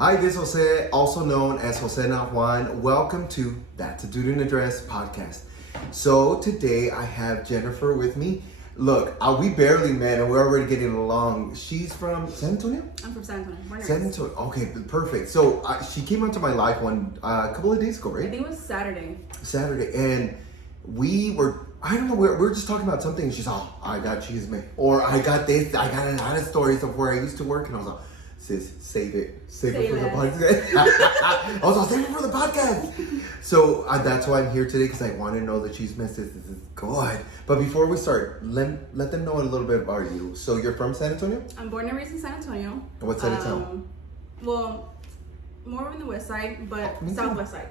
Hi, this is Jose, also known as Jose Not Juan. Welcome to That's a Dude in a Dress podcast. So today I have Jennifer with me. Look, we barely met and we're already getting along. She's from San Antonio? I'm from San Antonio. San Antonio. Okay, perfect. So she came into my life a couple of days ago, right? I think it was Saturday. And we were, I don't know, we were just talking about something. And she's like, I got chisme. Or I got this, I got a lot of stories of where I used to work. And I was like, sis, save it for the podcast. I was like, save it for the podcast. So that's why I'm here today, because I want to know that she's missed this. This is good. But before we start, let them know a little bit about you. So you're from San Antonio? I'm born and raised in San Antonio. And what side of town? Well, more on the west side, but southwest side.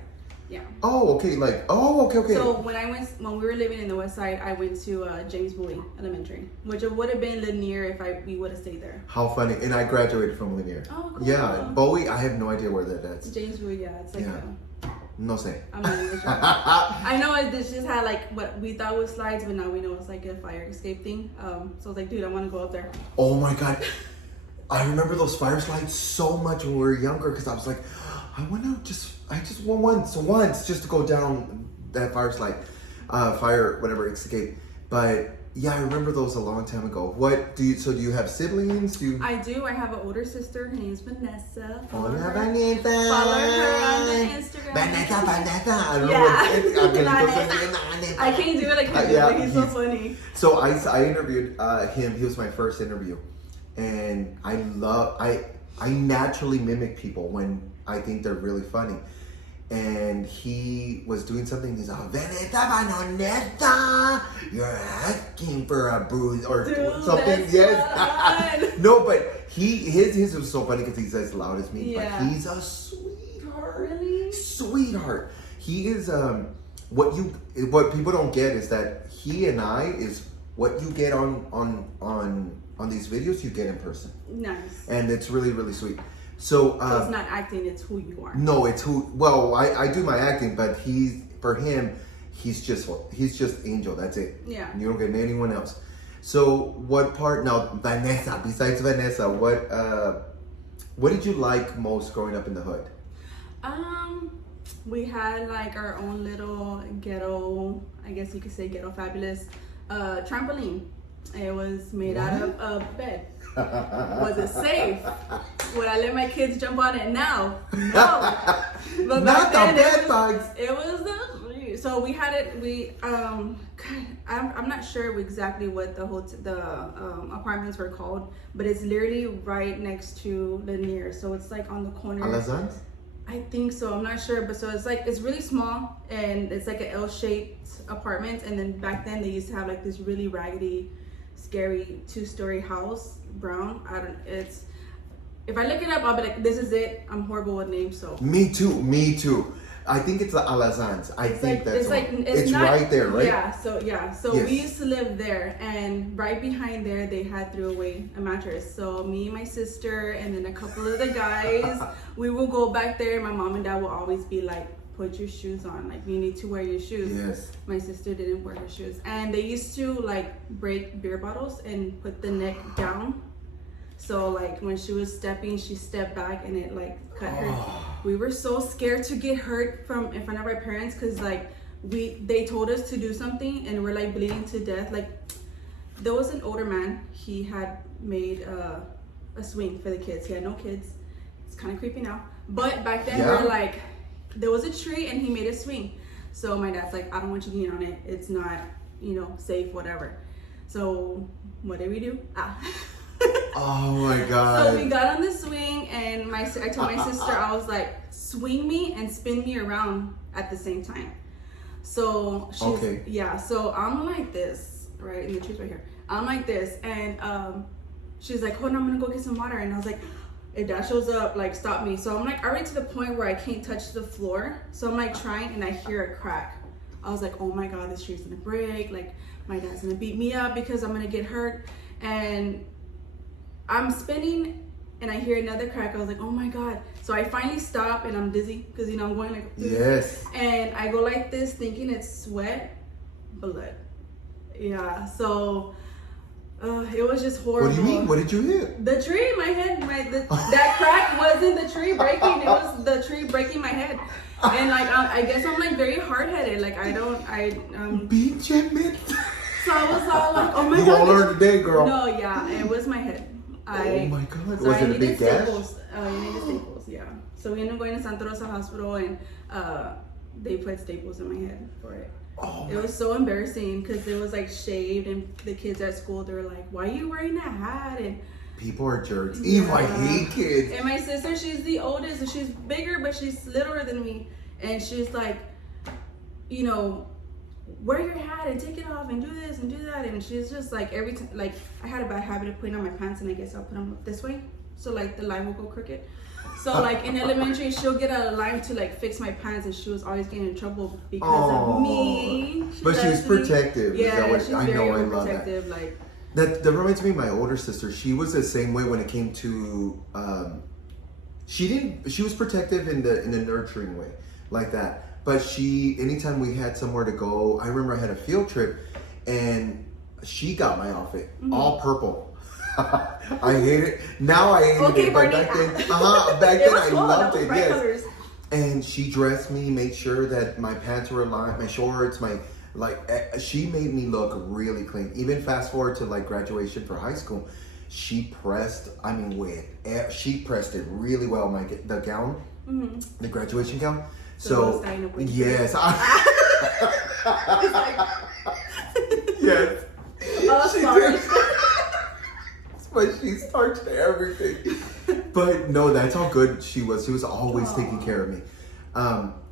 Yeah. Oh, okay. Okay. So when we were living in the west side, I went to James Bowie Elementary, which it would have been Lanier if we would have stayed there. How funny. And I graduated from Lanier. Oh, cool. Yeah. Bowie, I have no idea where that is. James Bowie, yeah. It's like no sé. I'm not even sure. I know this just had like what we thought was slides, but now we know it's like a fire escape thing. So I was like, dude, I want to go up there. Oh my God. I remember those fire slides so much when we were younger, because I was like, I just want once just to go down that fire slide, escape. But yeah, I remember those a long time ago. Do you have siblings? I do. I have an older sister. Her name's Vanessa. Hola, Vanessa. Follow her on the Instagram. Vanessa. I don't know. I can't do it like him, but he's so funny. So I interviewed him. He was my first interview. And I naturally mimic people when I think they're really funny. And he was doing something. He's like, Vanessa Vanoneta, you're asking for a bruise or something. Yes. No, but his was so funny because he's as loud as me. Yeah. But he's a sweetheart. Really? Sweetheart. He is what people don't get is that he and I is what you get on these videos, you get in person. Nice. And it's really, really sweet. So it's not acting, it's who you are. No, it's well, I do my acting, but he's just Angel, that's it. Yeah. You don't get anyone else. So what part, now Vanessa, besides Vanessa, what did you like most growing up in the hood? We had like our own little ghetto, I guess you could say ghetto fabulous, trampoline. It was made out of a bed. Was it safe? Would I let my kids jump on it now? No. But not back then, the bed bugs. It was so we had it. I'm not sure exactly what the apartments were called, but it's literally right next to Lanier. So it's like on the corner. Alazans? I think so. I'm not sure, but so it's really small and it's like an L-shaped apartment. And then back then they used to have like this really raggedy, scary 2-story house, brown. If I look it up, I'll be like, this is it. I'm horrible with names, so. Me too. I think it's the Alazans. It's not, right there, right? Yeah. So yes. We used to live there, and right behind there they had threw away a mattress. So me, my sister, and then a couple of the guys, we will go back there. My mom and dad will always be like, put your shoes on, like you need to wear your shoes. Yes. My sister didn't wear her shoes, and they used to like break beer bottles and put the neck down. So like when she was stepping, she stepped back and it like cut her. We were so scared to get hurt in front of our parents, because like they told us to do something and we're like bleeding to death. Like there was an older man, he had made a swing for the kids. He had no kids. It's kind of creepy now, but back then we were like, there was a tree and he made a swing. So my dad's like, I don't want you getting on it. It's not, safe, whatever. So what did we do? Oh my God. So we got on the swing and I told my sister, I was like, swing me and spin me around at the same time. So so I'm like this, right? And the tree's right here. I'm like this, and she's like, hold on, I'm gonna go get some water. And I was like, if dad shows up, like stop me. So I'm like already to the point where I can't touch the floor. So I'm like trying and I hear a crack. I was like, oh my God, this tree's gonna break. Like my dad's gonna beat me up because I'm gonna get hurt. And I'm spinning and I hear another crack. I was like, oh my God. So I finally stop and I'm dizzy because, I'm going like this. Yes. And I go like this thinking it's sweat, blood. Yeah. So It was just horrible. What do you mean? What did you hit? The tree, my head, that crack wasn't the tree breaking. It was the tree breaking my head. And like, I guess I'm like very hard-headed. Like Pinche man. So I was all like, oh my God. You all learned today, girl. No, yeah, it was my head. Oh my God. So Was it a big gash? I needed staples, yeah. So we ended up going to Santa Rosa Hospital and they put staples in my head for it. Oh, it was so embarrassing because it was like shaved and the kids at school, they were like, why are you wearing that hat? And people are jerks. Yeah. Ew, I hate kids. And my sister, she's the oldest and she's bigger, but she's littler than me. And she's like, you know, wear your hat and take it off and do this and do that. And she's just like, every time, like, I had a bad habit of putting on my pants and I guess I'll put them this way. So like the line will go crooked. So like in elementary, she'll get a line to like fix my pants and she was always getting in trouble because of me. But she was protective. Yeah, she's I very know, I love protective. that. Like, that reminds me of my older sister. She was the same way when it came to, she was protective in the nurturing way, like that. But anytime we had somewhere to go, I remember I had a field trip and she got my outfit, all purple. I hate it. Now I hate it, but back then, back then I loved it. Yes. Colors. And she dressed me, made sure that my pants were aligned, my shorts, she made me look really clean. Even fast forward to like graduation for high school, she pressed it really well. The gown, the graduation gown. So yes, yes. She did. But she starched everything. But no, that's how good she was. She was always taking care of me.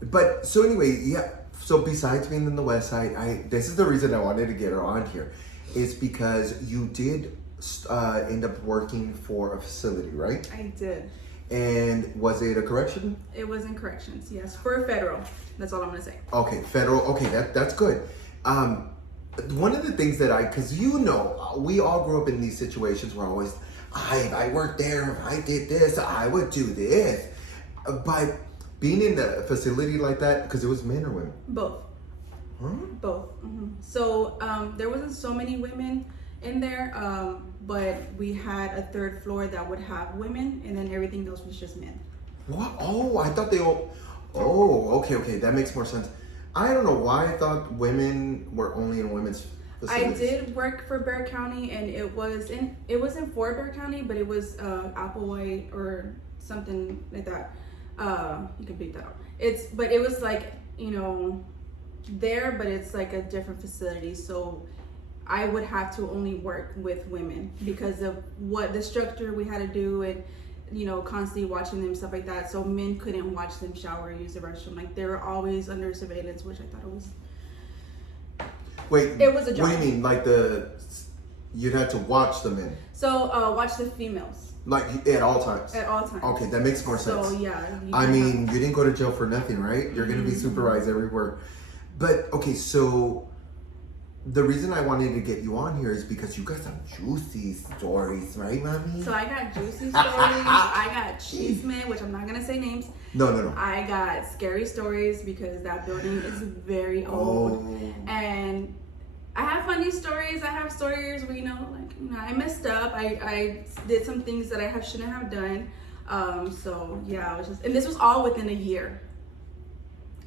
But so anyway, yeah. So besides being in the West Side, this is the reason I wanted to get her on here. Is because you did end up working for a facility, right? I did. And was it a correction? It was in corrections, yes. For a federal. That's all I'm going to say. Okay, federal. Okay, that's good. One of the things that because we all grew up in these situations where I worked there, if I did this, I would do this. But being in a facility like that, because it was men or women? Both. Huh? Both. So there wasn't so many women in there, but we had a third floor that would have women, and then everything else was just men. What? Oh, I thought they all... Oh, okay, that makes more sense. I don't know why I thought women were only in women's facilities. I did work for Bexar County, and it wasn't for Bexar County, but it was Applewhite or something like that. You can beat that out. But it was like, there, but it's like a different facility. So I would have to only work with women because of what the structure we had to do and constantly watching them, stuff like that. So men couldn't watch them shower or use the restroom. Like they were always under surveillance, which I thought it was. Wait, it was a job. What do you mean? Like you'd have to watch the men? So watch the females. Like at all times? At all times. Okay, that makes more sense. So yeah. You didn't go to jail for nothing, right? You're going to be supervised everywhere. But okay, so the reason I wanted to get you on here is because you got some juicy stories, right, mommy? So I got juicy stories. I got chisme, which I'm not gonna say names. No. I got scary stories because that building is very old, and I have funny stories. I have stories where I messed up. I did some things that I shouldn't have done. So yeah, I was and this was all within a year.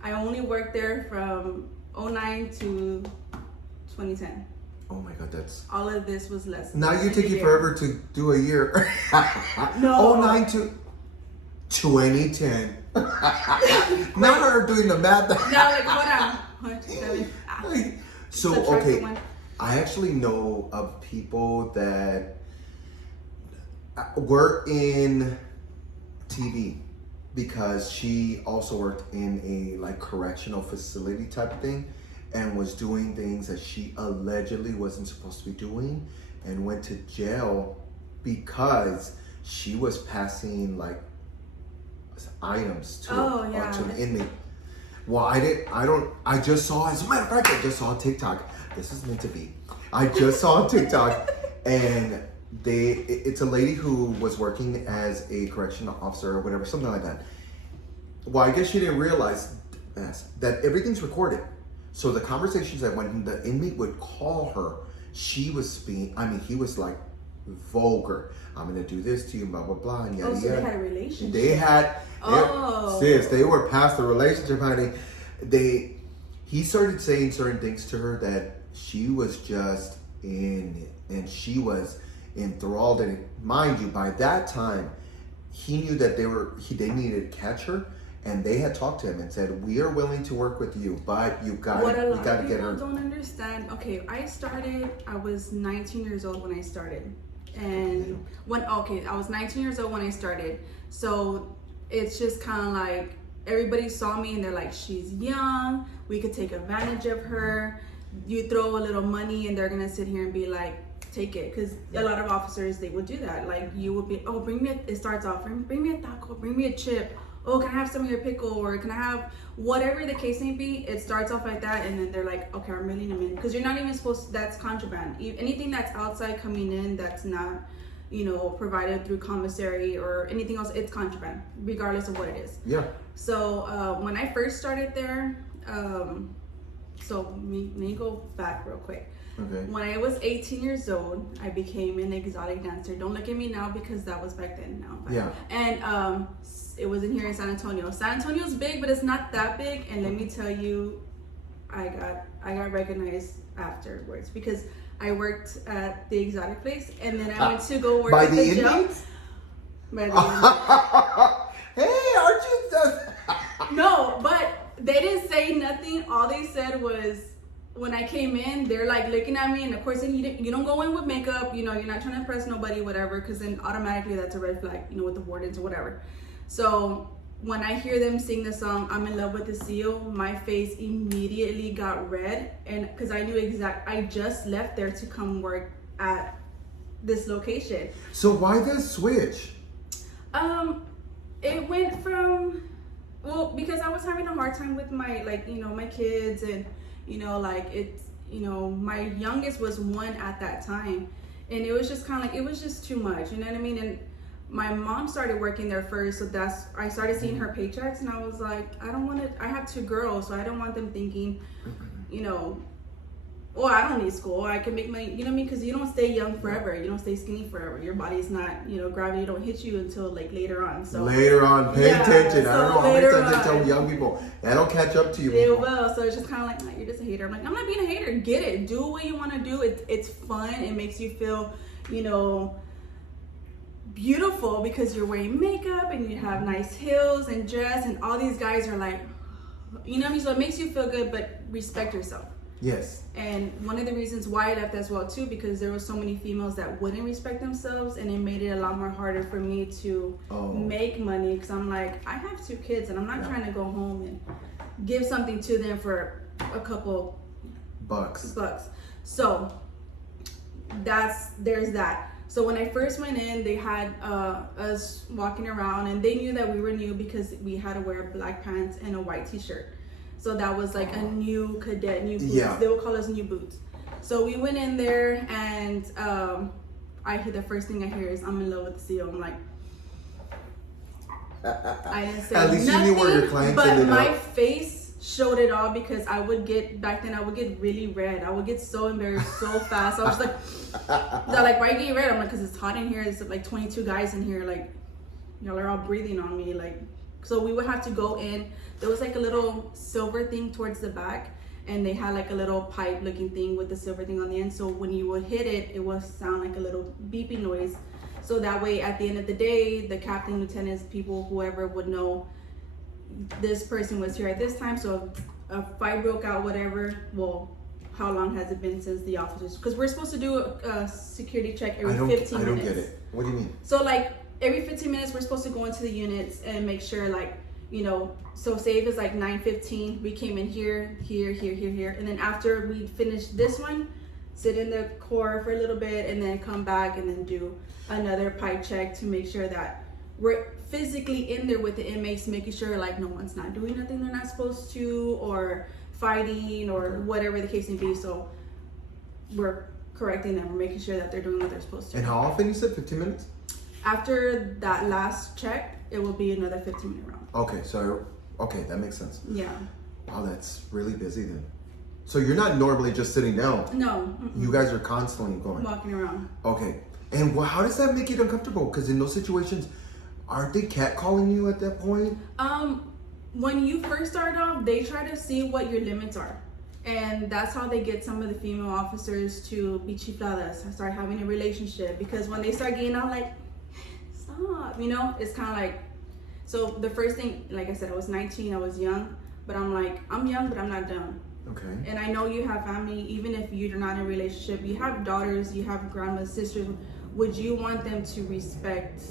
I only worked there from 2009 to 2010. Oh my God, that's... All of this was less. Now you take you forever to do a year. No. 2009 to 2010. Not her doing the math. No, like, hold on. So, okay, I actually know of people that were in TV because she also worked in a correctional facility type thing and was doing things that she allegedly wasn't supposed to be doing and went to jail because she was passing items to an inmate. Well, I just saw, as a matter of fact, I just saw TikTok. This is meant to be. I just saw TikTok and it's a lady who was working as a correctional officer or whatever, something like that. Well, I guess she didn't realize that everything's recorded. So the conversations that when the inmate would call her She was being, I mean, he was like vulgar. I'm gonna do this to you, blah blah blah, and yada so yada. They had a relationship. They had, sis, they were past the relationship, honey. He started saying certain things to her that she was just in it, and she was enthralled in it. Mind you, by that time, he knew that they needed to catch her. And they had talked to him and said, "We are willing to work with you, but you got to get her." What a lot of people don't understand. Okay, I was 19 years old when I started, and I was 19 years old when I started. So it's just kind of like everybody saw me and they're like, "She's young. We could take advantage of her." You throw a little money and they're gonna sit here and be like, take it, because a lot of officers, they would do that. Like, you would be, "Oh, it starts off, bring me a taco, bring me a chip. Oh, can I have some of your pickle, or can I have," whatever the case may be. It starts off like that, and then they're like, "Okay, I'm reeling them in," because you're not even supposed to, that's contraband. Anything that's outside coming in that's not, provided through commissary or anything else, it's contraband, regardless of what it is. Yeah. So when I first started there, let me go back real quick. Okay. When I was 18 years old, I became an exotic dancer. Don't look at me now, because that was back then. Yeah. And it was in here in San Antonio. San Antonio's big, but it's not that big. And let me tell you, I got recognized afterwards, because I worked at the exotic place, and then I went to go work at the jail. By the Hey, aren't you just... No, but they didn't say nothing. All they said was, when I came in, they're like looking at me, and of course, then you don't go in with makeup, you're not trying to impress nobody, whatever, because then automatically that's a red flag, with the wardens or whatever. So when I hear them sing the song "I'm in Love with the Seal," my face immediately got red, and because I knew I just left there to come work at this location. So why the switch? It went from, because I was having a hard time with my, my kids, and my youngest was 1 at that time, and it was just kind of like, it was just too much, you know what I mean? And my mom started working there first, so I started seeing her paychecks, and I was like, I have 2 girls, so I don't want them thinking, I don't need school, I can make money, you know what I mean? Because you don't stay young forever, you don't stay skinny forever. Your body's not, gravity don't hit you until like later on. So later on, pay attention. I don't know how many times I tell young people, that'll catch up to you. It will. So it's just kind of like, you're just a hater. I'm like, I'm not being a hater. Get it. Do what you want to do. It's fun. It makes you feel, beautiful, because you're wearing makeup and you have nice heels and dress, and all these guys are like, you know what I mean? So it makes you feel good, but respect yourself. Yes. And one of the reasons why I left as well too, because there were so many females that wouldn't respect themselves, and it made it a lot more harder for me to make money, because I'm like, I have 2 kids, and I'm not trying to go home and give something to them for a couple bucks. So there's that. So when I first went in, they had us walking around, and they knew that we were new because we had to wear black pants and a white t-shirt. So that was like a new cadet, new boots. Yeah. They would call us new boots. So we went in there, and the first thing I hear is, "I'm in love with the seal." I'm like, I didn't say at least nothing, you knew where your clients but my face showed it all, because back then I would get really red. I would get so embarrassed so fast. I was like, they're like, "Why are you getting red?" I'm like, "Because it's hot in here. There's like 22 guys in here. Like, y'all are all breathing on me." Like, so we would have to go in. There was like a little silver thing towards the back, and they had like a little pipe looking thing with the silver thing on the end. So when you would hit it, it would sound like a little beeping noise. So that way, at the end of the day, the captain, lieutenants, people, whoever would know this person was here at this time. So if a fight broke out, whatever, how long has it been since the officers? Because we're supposed to do a security check every 15 minutes. I don't get it. What do you mean? So like every 15 minutes, we're supposed to go into the units and make sure, like, so say if it's like 9:15, we came in here, and then after we finish this one, sit in the core for a little bit, and then come back and then do another pipe check to make sure that we're physically in there with the inmates, making sure like no one's not doing nothing they're not supposed to, or fighting, or whatever the case may be. So we're correcting them, we're making sure that they're doing what they're supposed to. And how often? You said 15 minutes? After that last check, it will be another 15-minute round. Okay, that makes sense. Yeah. Wow, that's really busy then. So you're not normally just sitting down. No. You guys are constantly going. Walking around. Okay. And how does that make it uncomfortable? Because in those situations, aren't they catcalling you at that point? When you first start off, they try to see what your limits are. And that's how they get some of the female officers to be chifladas, start having a relationship. Because when they start getting out, like, stop, it's kind of like, so the first thing, like I said, I was 19, I was young, but I'm like, I'm young, but I'm not dumb. Okay. And I know you have family, even if you're not in a relationship, you have daughters, you have grandmas, sisters. Would you want them to respect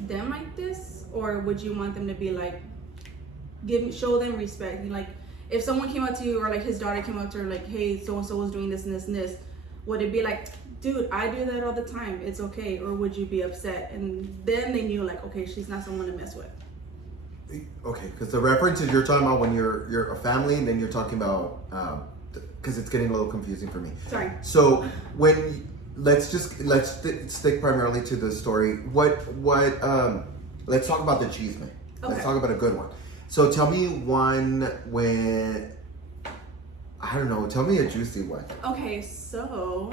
them like this? Or would you want them to be like, show them respect? Like, if someone came up to you, or like his daughter came up to her, like, hey, so-and-so was doing this and this and this, would it be like, dude, I do that all the time, it's okay? Or would you be upset? And then they knew, like, okay, she's not someone to mess with. Okay, because the references you're talking about when you're a family, and then you're talking about, because it's getting a little confusing for me. Sorry. So let's stick primarily to the story. Let's talk about the cheese man. Okay. Let's talk about a good one. So tell me one when, I don't know, tell me a juicy one. Okay, so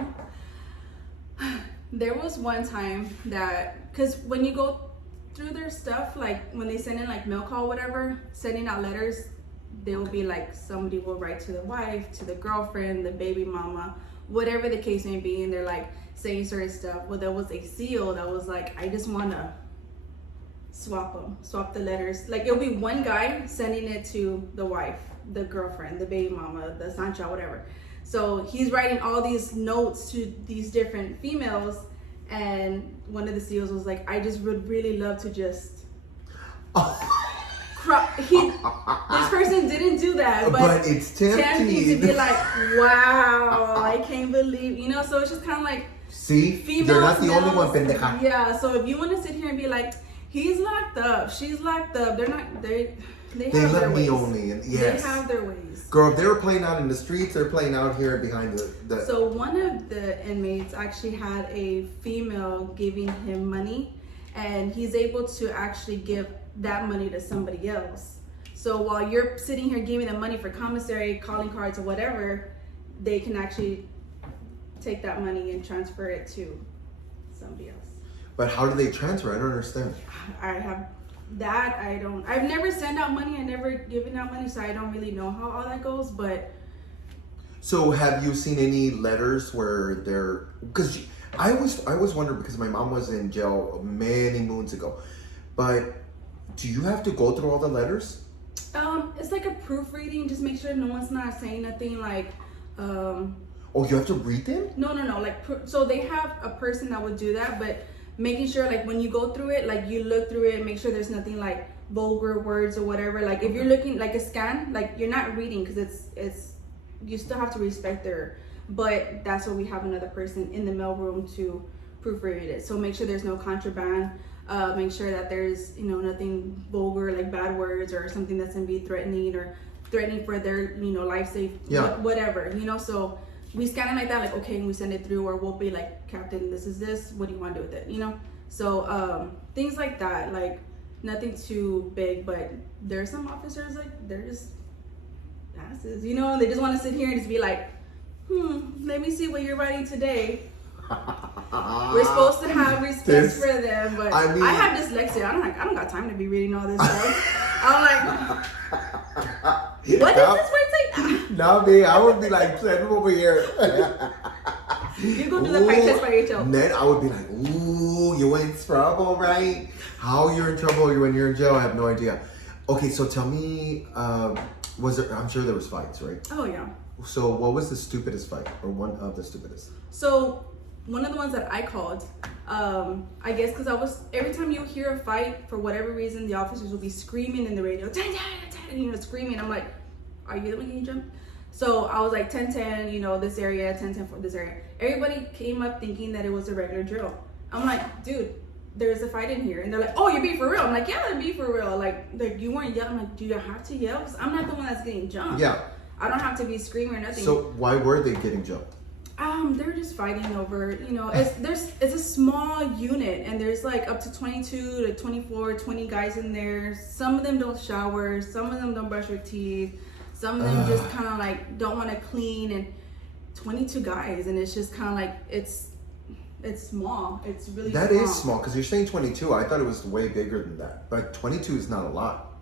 there was one time that, because when you go through their stuff, like when they send in like mail call, whatever, sending out letters, they will be like, somebody will write to the wife, to the girlfriend, the baby mama, whatever the case may be, and they're like saying certain stuff. Well, there was a seal that was like, I just want to swap the letters. Like, it'll be one guy sending it to the wife, the girlfriend, the baby mama, the sancha, whatever. So he's writing all these notes to these different females, and one of the seals was like, I just would really love to just this person didn't do that, but it's tempting to be like, wow, I can't believe, so it's just kind of like, see, you're not the only one, pendeja. Yeah, so if you want to sit here and be like, he's locked up, she's locked up, they have their ways. Only, and yes. They have their ways. Girl, if they were playing out in the streets, they're playing out here behind the... So one of the inmates actually had a female giving him money, and he's able to actually give that money to somebody else. So while you're sitting here giving them money for commissary, calling cards, or whatever, they can actually take that money and transfer it to somebody else. But how do they transfer? I don't understand. I've never sent out money, I never given out money, so I don't really know how all that goes, but. So have you seen any letters where they're, because I always wonder, because my mom was in jail many moons ago, but do you have to go through all the letters? It's like a proofreading, just make sure no one's not saying nothing like, Oh, you have to read them? No, like, so they have a person that would do that, but making sure, like, when you go through it, like, you look through it and make sure there's nothing like vulgar words or whatever. Like, if you're looking like a scan, like, you're not reading, because it's you still have to respect but that's why we have another person in the mailroom to proofread it. So make sure there's no contraband, make sure that there's nothing vulgar, like bad words or something that's gonna be threatening for their life safe, whatever, so we scan it like that, like, okay, and we send it through, or we'll be like, Captain, this is this, what do you want to do with it, so things like that, like, nothing too big. But there are some officers, like, they're just asses, they just want to sit here and just be like, let me see what you're writing today. We're supposed to have respect for them, but I have dyslexia. I don't got time to be reading all this stuff. I'm like, what does this word say? No, me, I would be like, send him over here. You go do the practice by yourself. Then I would be like, ooh, you in trouble, right? How you're in trouble when you're in jail, I have no idea. Okay, so tell me, I'm sure there was fights, right? Oh, yeah. So what was the stupidest fight, or one of the stupidest? So one of the ones that I called, I guess because every time you hear a fight, for whatever reason, the officers will be screaming in the radio, screaming. I'm like, are you the one getting jumped? So I was like, 10-10, this area, 10-10 for this area. Everybody came up thinking that it was a regular drill. I'm like, dude, there's a fight in here. And they're like, oh, you're being for real? I'm like, yeah, I'm being for real. Like you weren't yelling. I'm like, do you have to yell? Because I'm not the one that's getting jumped. Yeah. I don't have to be screaming or nothing. So why were they getting jumped? They're just fighting over, it's a small unit, and there's like up to 22 to 24, 20 guys in there. Some of them don't shower, some of them don't brush their teeth, Some of them just kind of like don't want to clean, and 22 guys, and it's just kind of like it's small. It's really that small. is small because you're saying 22. I thought it was way bigger than that, but 22 is not a lot.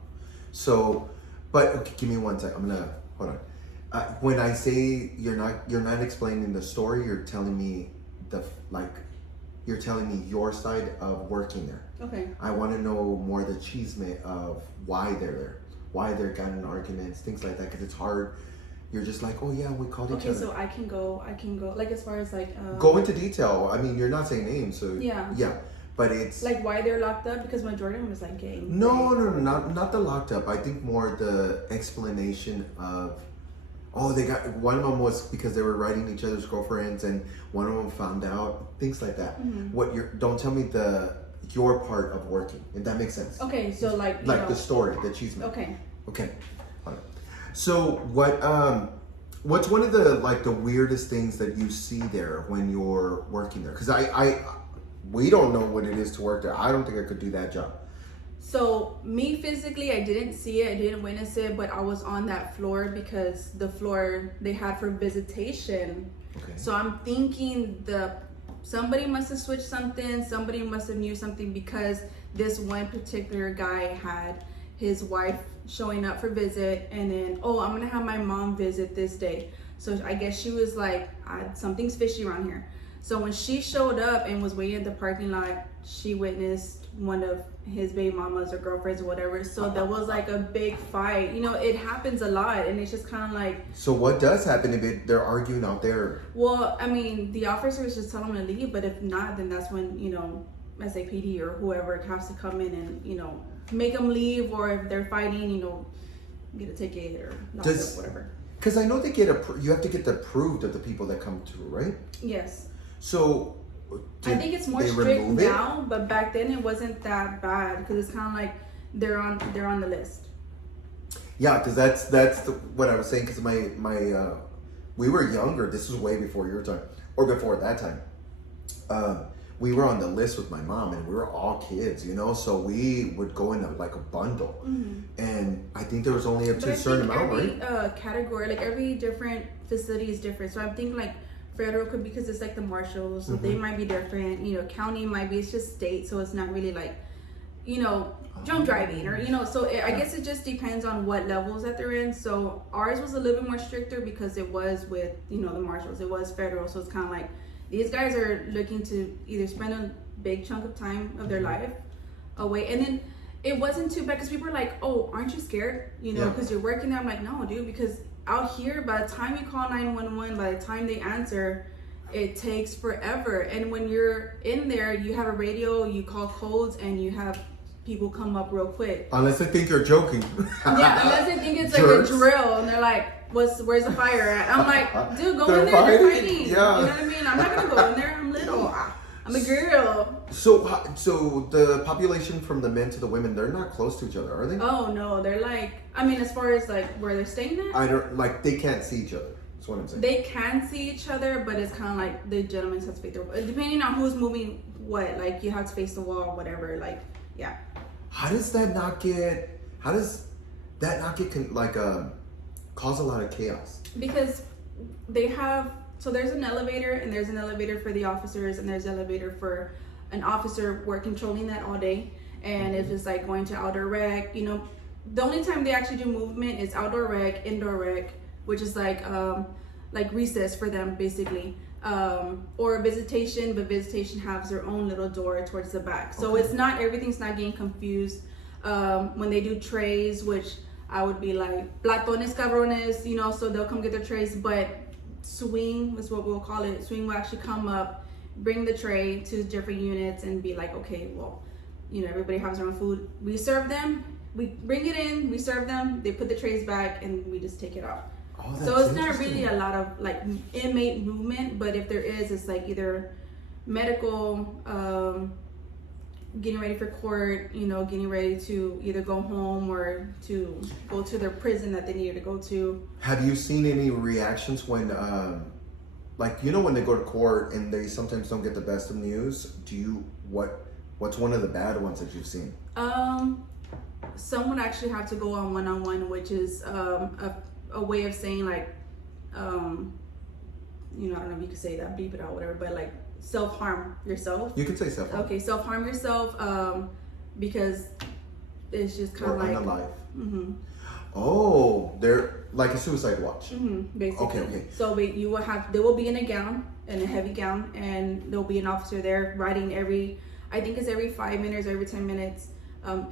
So, but okay, give me 1 second. I'm gonna hold on. When I say you're not explaining the story, you're telling me you're telling me your side of working there. Okay. I want to know more the chisme of why they're there, why they're got in arguments, things like that. Because it's hard. You're just like, oh yeah, we called each other. Okay, so I can go. Like as far as like. Go into detail. I mean, you're not saying names, so yeah. Yeah, but it's like why they're locked up, because majority of them was like gay. No, not the locked up. I think more the explanation of. Oh, they got one of them was because they were writing each other's girlfriends, and one of them found out things like that. Mm-hmm. Don't tell me your part of working, if that makes sense. Okay, so like the story that she's made. Okay. So what's one of the weirdest things that you see there when you're working there? Because we don't know what it is to work there. I don't think I could do that job. So me physically, I didn't see it, I didn't witness it, but I was on that floor because the floor they had for visitation. Okay. So I'm thinking somebody must have switched something, somebody must have knew something, because this one particular guy had his wife showing up for visit, and then, I'm gonna have my mom visit this day. So I guess she was like, something's fishy around here. So when she showed up and was waiting at the parking lot, she witnessed one of his baby mamas or girlfriends or whatever. So there was like a big fight. It happens a lot, and it's just kind of like. So what does happen if they're arguing out there? Well, I mean, the officers just tell them to leave, but if not, then that's when SAPD or whoever has to come in and make them leave, or if they're fighting, get a ticket or not, whatever. Because I know you have to get approved of the people that come through, right? Yes. So. I think it's more strict now, but back then it wasn't that bad, because it's kind of like they're on the list. Yeah, because that's what I was saying. Because we were younger. This was way before your time, or before that time. We were on the list with my mom, and we were all kids, so we would go in like a bundle. Mm-hmm. And I think there was only up to a certain amount, right? Every category, like every different facility is different. So I think like federal could, because it's like the marshals, so they might be different. County might be, it's just state, so it's not really like, drunk driving or so I guess it just depends on what levels that they're in. So ours was a little bit more stricter because it was with the marshals, it was federal, so it's kind of like these guys are looking to either spend a big chunk of time of their life away. And then it wasn't too bad, because people are like, oh, aren't you scared, because you're working there. I'm like, no dude, because out here, by the time you call 911, by the time they answer, it takes forever. And when you're in there, you have a radio, you call codes, and you have people come up real quick. Unless they think you're joking. Yeah, unless they think it's like a drill, and they're like, where's the fire at? I'm like, dude, go in there, they're fighting. Yeah. You know what I mean? I'm not gonna go in there, I'm little. I'm a girl. So the population from the men to the women, they're not close to each other, are they? Oh no, they're like, I mean, as far as like where they're staying at, they can't see each other. That's what I'm saying. They can see each other, but it's kind of like the gentleman has to face depending on who's moving what. Like you have to face the wall, whatever. Like, yeah. How does that not get cause a lot of chaos? Because they have. So there's an elevator, and there's an elevator for the officers, and there's an elevator for an officer controlling that all day. And if it's like going to outdoor rec, the only time they actually do movement is outdoor rec, indoor rec, which is like recess for them basically, or visitation, but visitation has their own little door towards the back. So it's not, everything's not getting confused. When they do trays, which I would be like platones cabrones, so they'll come get their trays, but swing is what we'll call it. Swing will actually come up, bring the tray to different units, and be like, okay, well, everybody has their own food. We serve them, we bring it in, we serve them, they put the trays back, and we just take it out. So it's not really a lot of like inmate movement, but if there is, it's like either medical, getting ready for court, getting ready to either go home or to go to their prison that they needed to go to. Have you seen any reactions when, when they go to court and they sometimes don't get the best of news? What's one of the bad ones that you've seen? Someone actually had to go on one-on-one, which is a a way of saying like, you know, I don't know if you could say that, beep it out, whatever, but like self-harm yourself. You can say self-harm. Okay, self-harm yourself, because it's just kind of like unalive. Mm-hmm. Oh, they're like a suicide watch. Mm-hmm, basically. Okay. So they will be in a gown, in a heavy gown, and there'll be an officer there writing I think it's every 5 minutes or every 10 minutes.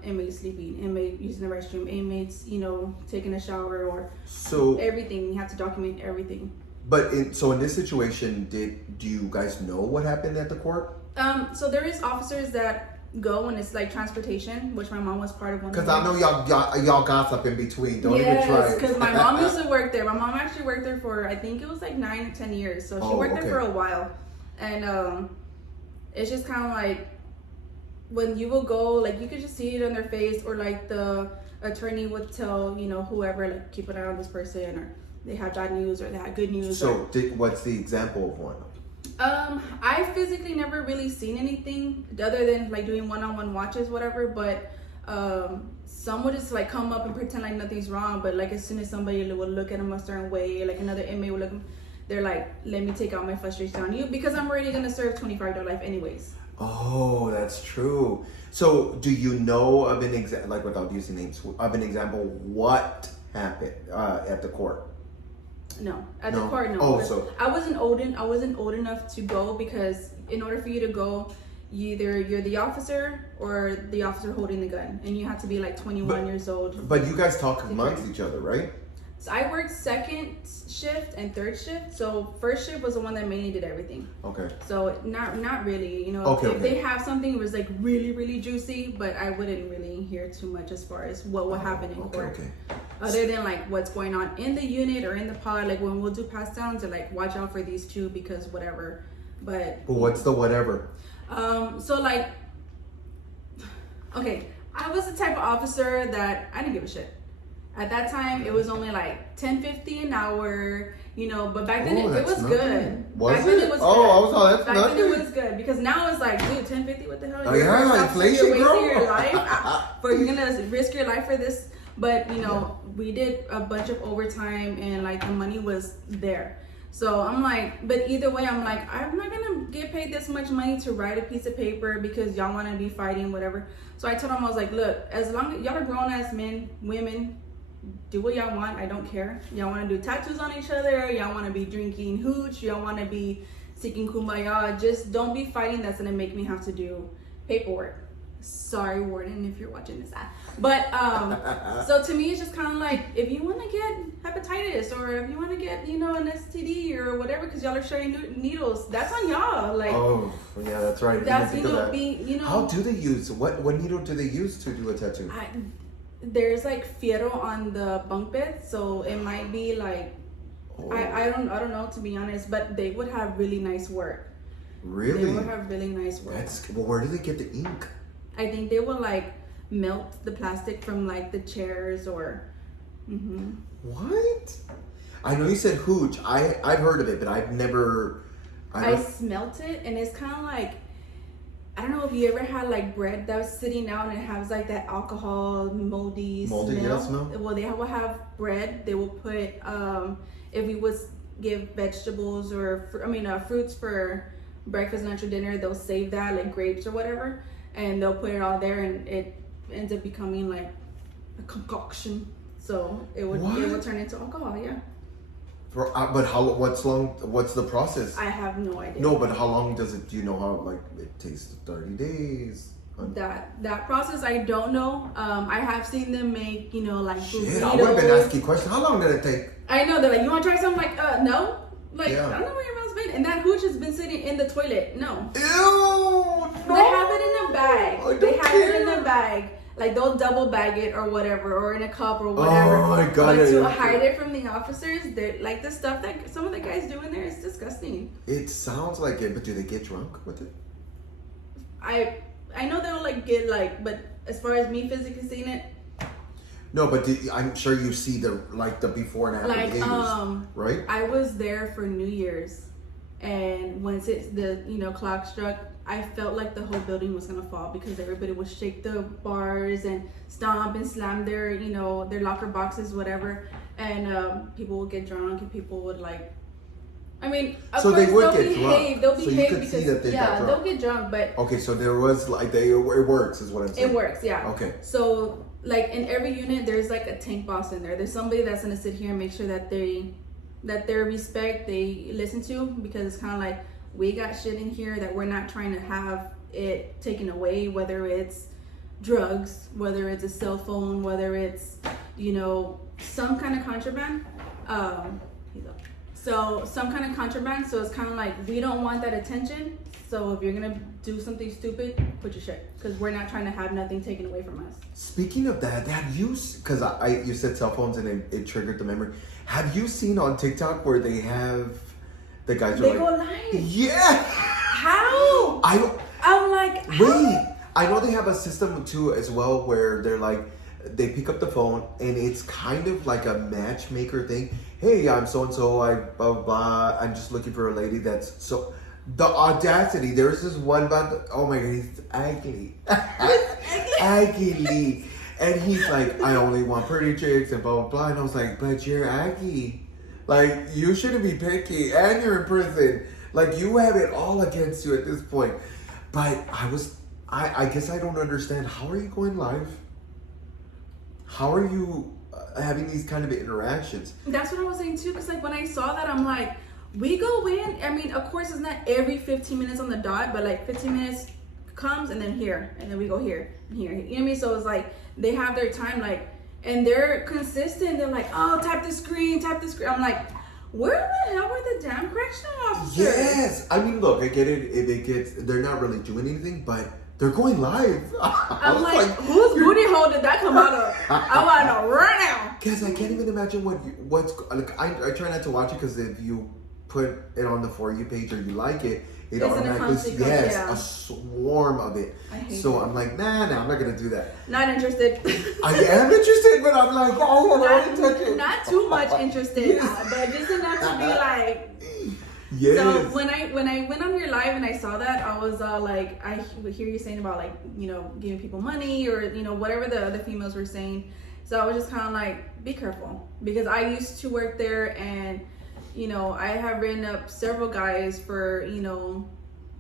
Inmates sleeping, inmate using the restroom, inmates, you know, taking a shower, or so everything. You have to document everything. But in this situation, do you guys know what happened at the court? So there is officers that go and it's like transportation, which my mom was part of one. Because I know y'all gossip in between. Don't even try. Yes, because my mom used to work there. My mom actually worked there for, I think it was like 9 to 10 years. So she worked there for a while, and it's just kind of like when you will go, like you could just see it on their face, or like the attorney would tell, you know, whoever, like, keep an eye on this person, or they have bad news or they have good news. So what's the example of one? I physically never really seen anything other than like doing one-on-one watches, whatever, but some would just like come up and pretend like nothing's wrong, but like as soon as somebody would look at them a certain way, like another inmate would look, they're like, let me take out my frustration on you because I'm already gonna serve 25 to life anyways. Oh, that's true. So do you know of an example, like without using names, of an example what happened at the court? No, at the court, no. Oh, so I wasn't old enough to go, because in order for you to go, either you're the officer or the officer holding the gun, and you have to be like 21 years old. But you guys talk amongst each other, right? So I worked second shift and third shift. So first shift was the one that mainly did everything. Okay. So not really, you know. Okay, if they have something, it was like really, really juicy, but I wouldn't really hear too much as far as what will happen in court. Okay. Other than like what's going on in the unit or in the pod, like when we'll do pass downs, or like watch out for these two because whatever. But what's the whatever? So like, okay, I was the type of officer that I didn't give a shit. At that time, it was only like $10.50 an hour, you know. But back then, it was good. Was back it? Then it was that's back nothing. Then it was good, because now it's like, dude, $10.50, what the hell? Oh yeah, inflation, you're bro. wasting your life you're gonna risk your life for this. But you know, we did a bunch of overtime, and like the money was there. So I'm like, but either way, I'm like, I'm not gonna get paid this much money to write a piece of paper because y'all want to be fighting, whatever. So I told him, I was like, look, as long as y'all are grown ass men, women, do what y'all want. I don't care. Y'all want to do tattoos on each other. Y'all want to be drinking hooch. Y'all want to be seeking kumbaya. Just don't be fighting. That's gonna make me have to do paperwork. Sorry, warden, if you're watching this. But so to me, it's just kind of like, if you want to get hepatitis, or if you want to get, you know, an STD or whatever, because y'all are sharing needles, that's on y'all. Like, oh yeah, that's right. That's, you know, being, you know. How do they use what needle do they use to do a tattoo? There's like fierro on the bunk bed, so it might be like, I don't know, to be honest, but they would have really nice work. Really? They would have really nice work. Well, where do they get the ink? I think they will like melt the plastic from like the chairs, or. Mm-hmm. What? I know you said hooch. I've heard of it, but I've never. I smelt it, and it's kind of like, I don't know if you ever had like bread that was sitting out and it has like that alcohol moldy smell. Well, they will have bread. They will put if we would give vegetables or fruits for breakfast, lunch, or dinner, they'll save that, like grapes or whatever, and they'll put it all there, and it ends up becoming like a concoction. So it would turn into alcohol, yeah. But what's the process? I have no idea. No, but how long does it? Do you know how like it takes 30 days? That process I don't know. I have seen them make, you know, like shit. I would have been asking questions. How long did it take? I know, they're like, you want to try something? Like, no. Like, yeah. I don't know where your mouth's been. And that hooch has been sitting in the toilet. No. Ew. No. They have it in a bag. They have it in a bag. Like, they'll double bag it or whatever, or in a cup or whatever. Oh my God. But to hide it from the officers, they're like, the stuff that some of the guys do in there is disgusting. It sounds like it, but do they get drunk with it? I know they'll like get like, but as far as me physically seeing it. No, but I'm sure you see the before and after behaviors, right? I was there for New Year's, and once the clock struck I felt like the whole building was gonna fall because everybody would shake the bars and stomp and slam their, you know, their locker boxes, whatever, and people would get drunk and people would like. I mean, of so course they would they'll get behave. drunk. They'll So behave you could because see that they got drunk. they'll get drunk, but okay, so there was like it works, is what I'm saying. it works, yeah. Okay. So like in every unit, there's like a tank boss in there. There's somebody that's gonna sit here and make sure that their respect they listen to, because it's kind of like we got shit in here that we're not trying to have it taken away, whether it's drugs, whether it's a cell phone, whether it's, you know, some kind of contraband. So some kind of contraband. So it's kind of like we don't want that attention. So if you're gonna do something stupid, put your shit, because we're not trying to have nothing taken away from us. Speaking of that, have you, because you said cell phones and it triggered the memory. Have you seen on TikTok where they have the guys They are go like, live. yeah. How? I'm like, wait. I know they have a system too as well where they're like, they pick up the phone and it's kind of like a matchmaker thing. Hey, I'm so and so. I blah blah blah. I'm just looking for a lady that's so. The audacity. There's this one about. Oh my god, he's ugly, ugly, and he's like, I only want pretty chicks and blah blah blah. And I was like, but you're ugly. Like you shouldn't be picky, and you're in prison. Like you have it all against you at this point. But I guess I don't understand. How are you going live? How are you having these kind of interactions? That's what I was saying too, because like when I saw that, I'm like, we go in. I mean, of course, it's not every 15 minutes on the dot, but like 15 minutes comes and then here, and then we go here and here. You know what I mean? So it's like they have their time, like, and they're consistent. They're like, oh, tap the screen, tap the screen. I'm like, where the hell are the damn correctional officers? Yes, I mean, look, I get it. If it gets, they're not really doing anything, but they're going live. I'm like, whose booty hole did that come out of? I want to know right now. Guys, I can't even imagine what's like. I try not to watch it because if you put it on the For You page or you like it, it automatically a swarm of it. So I'm like, nah, I'm not gonna do that. Not interested. I am interested, but I'm like, oh, I don't touch it. Not too much interested, but just enough to be like. Yes. So when I went on your live and I saw that, I was like, I hear you saying about like, you know, giving people money or, you know, whatever the other females were saying. So I was just kind of like, be careful, because I used to work there, and you know, I have written up several guys for, you know,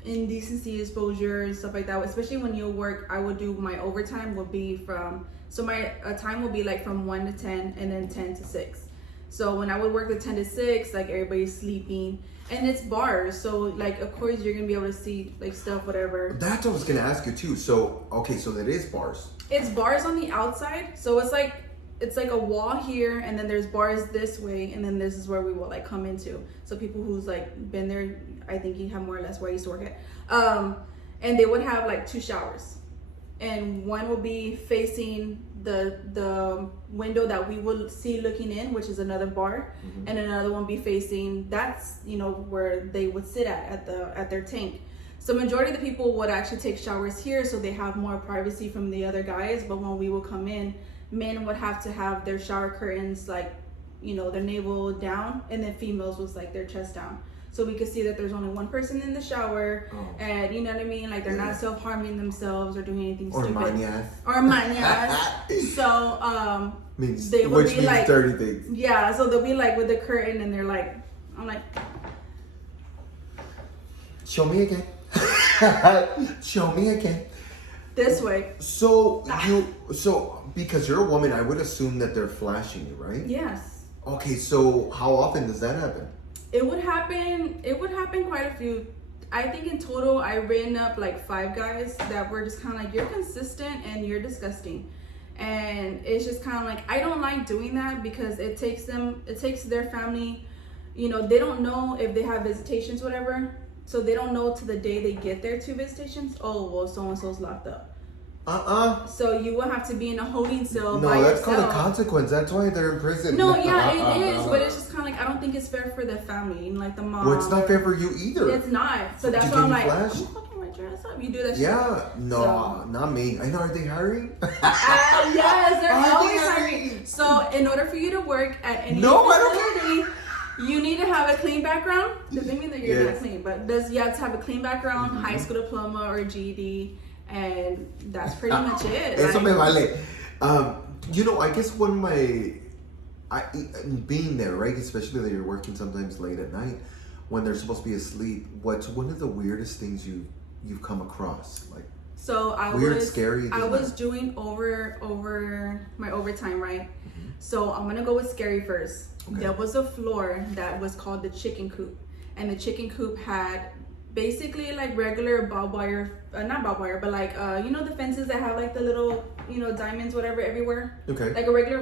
indecency exposure and stuff like that. Especially when you work, I would do my overtime would be from, so my time would be like from 1 to 10 and then 10 to 6. So when I would work the 10 to 6, like everybody's sleeping, and it's bars. So like, of course you're going to be able to see like stuff, whatever. That's what I was going to ask you too. So, okay, so that is bars. It's bars on the outside. So it's like a wall here, and then there's bars this way, and then this is where we will like come into. So people who's like been there, I think you have more or less where I used to work at. And they would have like 2 showers, and one will be facing the window that we will see looking in, which is another bar, and another one be facing, that's, you know, where they would sit at their tank. So majority of the people would actually take showers here, so they have more privacy from the other guys. But when we will come in, men would have to have their shower curtains like, you know, their navel down, and then females was like their chest down. So we could see that there's only one person in the shower, and you know what I mean? Like they're not self-harming themselves or doing anything stupid. Or mañas. So means, they would which be means like dirty things. Yeah, so they'll be like with the curtain, and they're like, I'm like, show me again. Show me again. This way. So because you're a woman, I would assume that they're flashing you, right? Yes. Okay, so how often does that happen? It would happen quite a few. I think in total I written up like 5 guys that were just kind of like, you're consistent and you're disgusting. And it's just kind of like, I don't like doing that, because it takes their family, you know, they don't know if they have visitations, whatever. So they don't know to the day they get there 2 visitations, oh, well, so-and-so's locked up. So you will have to be in a holding cell by yourself. No, that's called a consequence. That's why they're in prison. No, yeah, it is. But it's just kind of like, I don't think it's fair for the family and like the mom. Well, it's not fair for you either. It's not. So that's why I'm like, I'm fucking my dress up. You do that shit. Yeah, no, not me. I know, are they hiring? Yes, they're always hiring. So in order for you to work at any facility, You need to have a clean background. Doesn't mean that you're Yes. not clean, but you have to have a clean background, high school diploma or GED, and that's pretty much it. Eso me vale. I guess one of being there, right? Especially that you're working sometimes late at night when they're supposed to be asleep. What's one of the weirdest things you've come across? Like, so I scary. I was doing over my overtime, right? So I'm gonna go with scary first. Okay. There was a floor that was called the chicken coop, and the chicken coop had basically like regular barbed wire, not barbed wire, but like the fences that have like the little diamonds, whatever, everywhere. Okay. Like a regular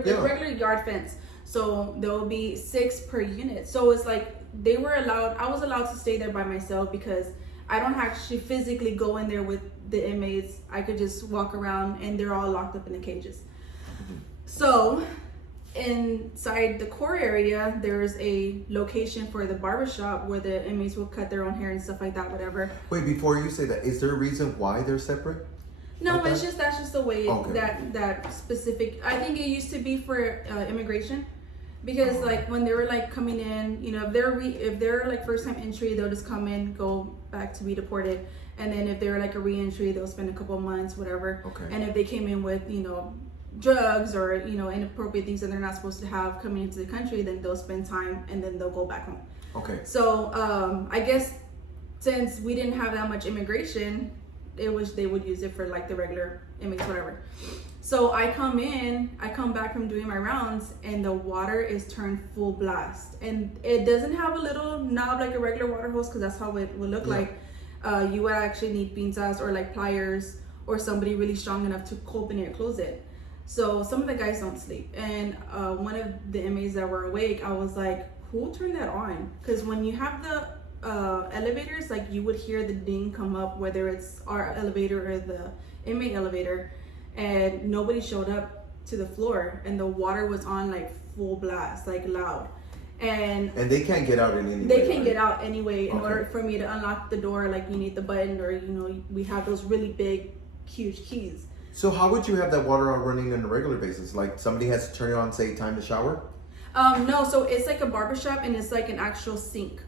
yard fence. So there will be 6 per unit. So it's like I was allowed to stay there by myself because I don't actually physically go in there with the inmates. I could just walk around and they're all locked up in the cages. So inside the core area, there's a location for the barbershop where the inmates will cut their own hair and stuff like that, whatever. Wait, before you say that, is there a reason why they're separate? No, like that's just the way okay. that specific. I think it used to be for immigration, because like when they were like coming in, if they're like first time entry, they'll just come in, go back to be deported, and then if they're like a re-entry, they'll spend a couple of months, whatever. Okay. And if they came in with drugs or inappropriate things that they're not supposed to have coming into the country, then they'll spend time and then they'll go back home. Okay. So I guess since we didn't have that much immigration, they would use it for like the regular inmates, whatever. So I come back from doing my rounds, and the water is turned full blast, and it doesn't have a little knob like a regular water hose, because that's how it would look like. You would actually need pinzas or like pliers or somebody really strong enough to open it or close it. So some of the guys don't sleep, and one of the inmates that were awake, I was like, who turned that on? Because when you have the elevators, like you would hear the ding come up, whether it's our elevator or the inmate elevator, and nobody showed up to the floor, and the water was on like full blast, like loud. And they can't get out in any way. They can't get out anyway. In Okay. order for me to unlock the door, like you need the button, or we have those really big, huge keys. So how would you have that water on running on a regular basis? Like somebody has to turn it on, say time to shower? No, so it's like a barbershop, and it's like an actual sink.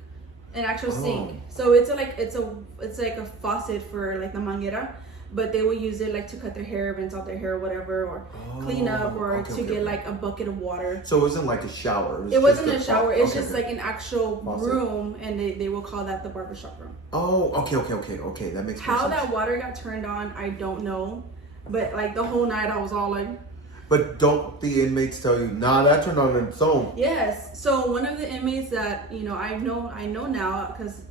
Sink. So it's like a faucet for like the manguera, but they will use it like to cut their hair, rinse out their hair, whatever, or clean up, or get like a bucket of water. So it wasn't like a shower. It wasn't a shower. It's just like an actual room, and they will call that the barbershop room. Oh, okay. That makes How sense. that water got turned on, I don't know, but like the whole night I was all like. But don't the inmates tell you, nah, that turned on its own? Yes. So one of the inmates that I know now, because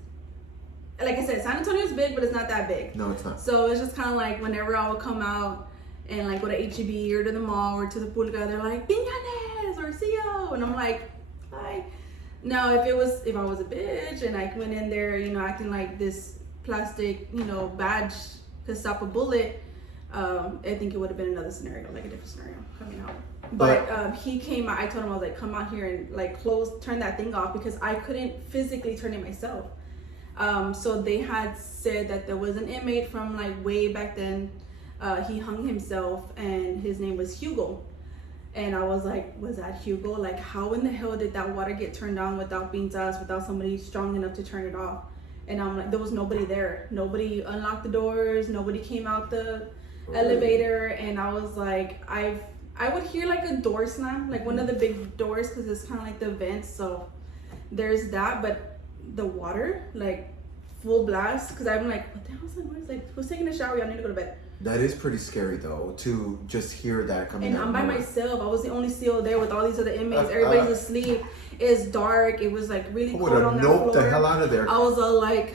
like I said, San Antonio is big, but it's not that big. No, it's not. So it's just kind of like whenever I would come out and like go to HEB or to the mall or to the pulga, they're like Piñanes or CO, and I'm like, hi. Now if I was a bitch and I went in there, acting like this plastic, badge to stop a bullet, I think it would have been another scenario, like a different scenario coming out. But he came out. I told him, I was like, come out here and like turn that thing off, because I couldn't physically turn it myself. So they had said that there was an inmate from like way back then. He hung himself, and his name was Hugo. And I was like, was that Hugo? Like, how in the hell did that water get turned on without pinzas, without somebody strong enough to turn it off? And I'm like, there was nobody there. Nobody unlocked the doors. Nobody came out the elevator. And I was like, I would hear like a door slam, like one of the big doors, because it's kind of like the vents. So there's that. But the water, like full blast, because I'm like, what the hell's that noise? Like, who's taking a shower? Y'all need to go to bed. That is pretty scary though, to just hear that coming out. And I'm by myself. I was the only CO there with all these other inmates. Everybody's asleep. It's dark. It was like really cold on that floor. The hell out of there. I was all like,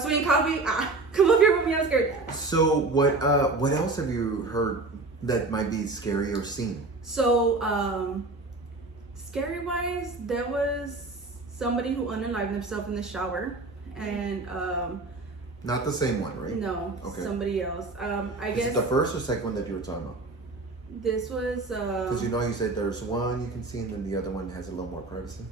sweet coffee, come up here with me. I'm scared. So what else have you heard that might be scary or seen? So scary wise, there was somebody who unalived himself in the shower, and not the same one, right? No, okay. Somebody else. I guess. Is it the first or second one that you were talking about? This was. Because you said there's one you can see, and then the other one has a little more privacy.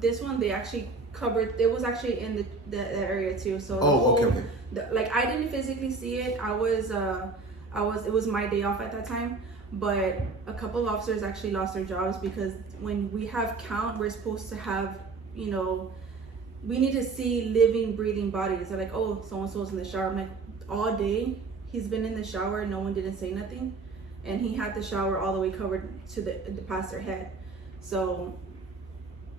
This one they actually covered. It was actually in that area too. So. Okay. Like I didn't physically see it. It was my day off at that time. but a couple of officers actually lost their jobs because when we have count, we're supposed to have, you know, we need to see living, breathing bodies. They're like, oh, so-and-so's in the shower. I'm like, all day he's been in the shower, no one didn't say nothing, and he had the shower all the way covered to the past their head. So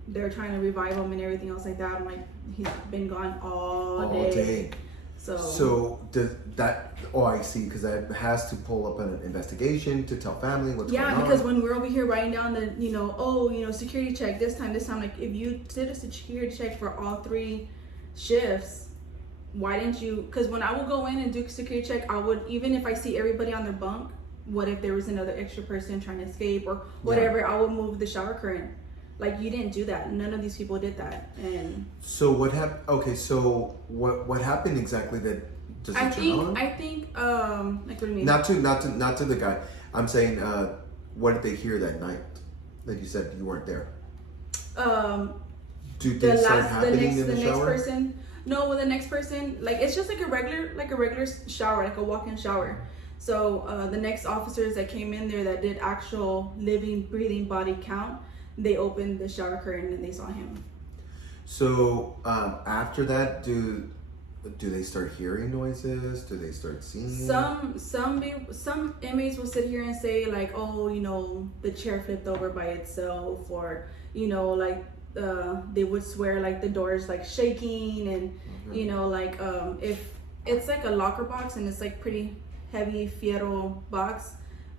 they're trying to revive him and everything else like that. I'm like, he's been gone all day. So does that? Oh, I see. Because that has to pull up an investigation to tell family what's going on. Yeah, because when we're over here writing down the, you know, security check this time. Like, if you did a security check for all 3 shifts, why didn't you? Because when I would go in and do security check, I would, even if I see everybody on their bunk, what if there was another extra person trying to escape or whatever? Yeah. I would move the shower curtain. Like, you didn't do that. None of these people did that. And so what happened? Okay, so what happened exactly? That does it turn on? I think like, what do you mean? Not to the guy. I'm saying, what did they hear that night? That you said you weren't there. Do things start happening in the shower? Next person. No, well, the next person, like, it's just like a regular shower, like a walk-in shower. So the next officers that came in there that did actual living, breathing body count, they opened the shower curtain and they saw him. So after that, do they start hearing noises? Do they start seeing? Some inmates will sit here and say like, oh, you know, the chair flipped over by itself, or, you know, like they would swear like the door is like shaking, and you know, like if it's like a locker box and it's like pretty heavy fierro box,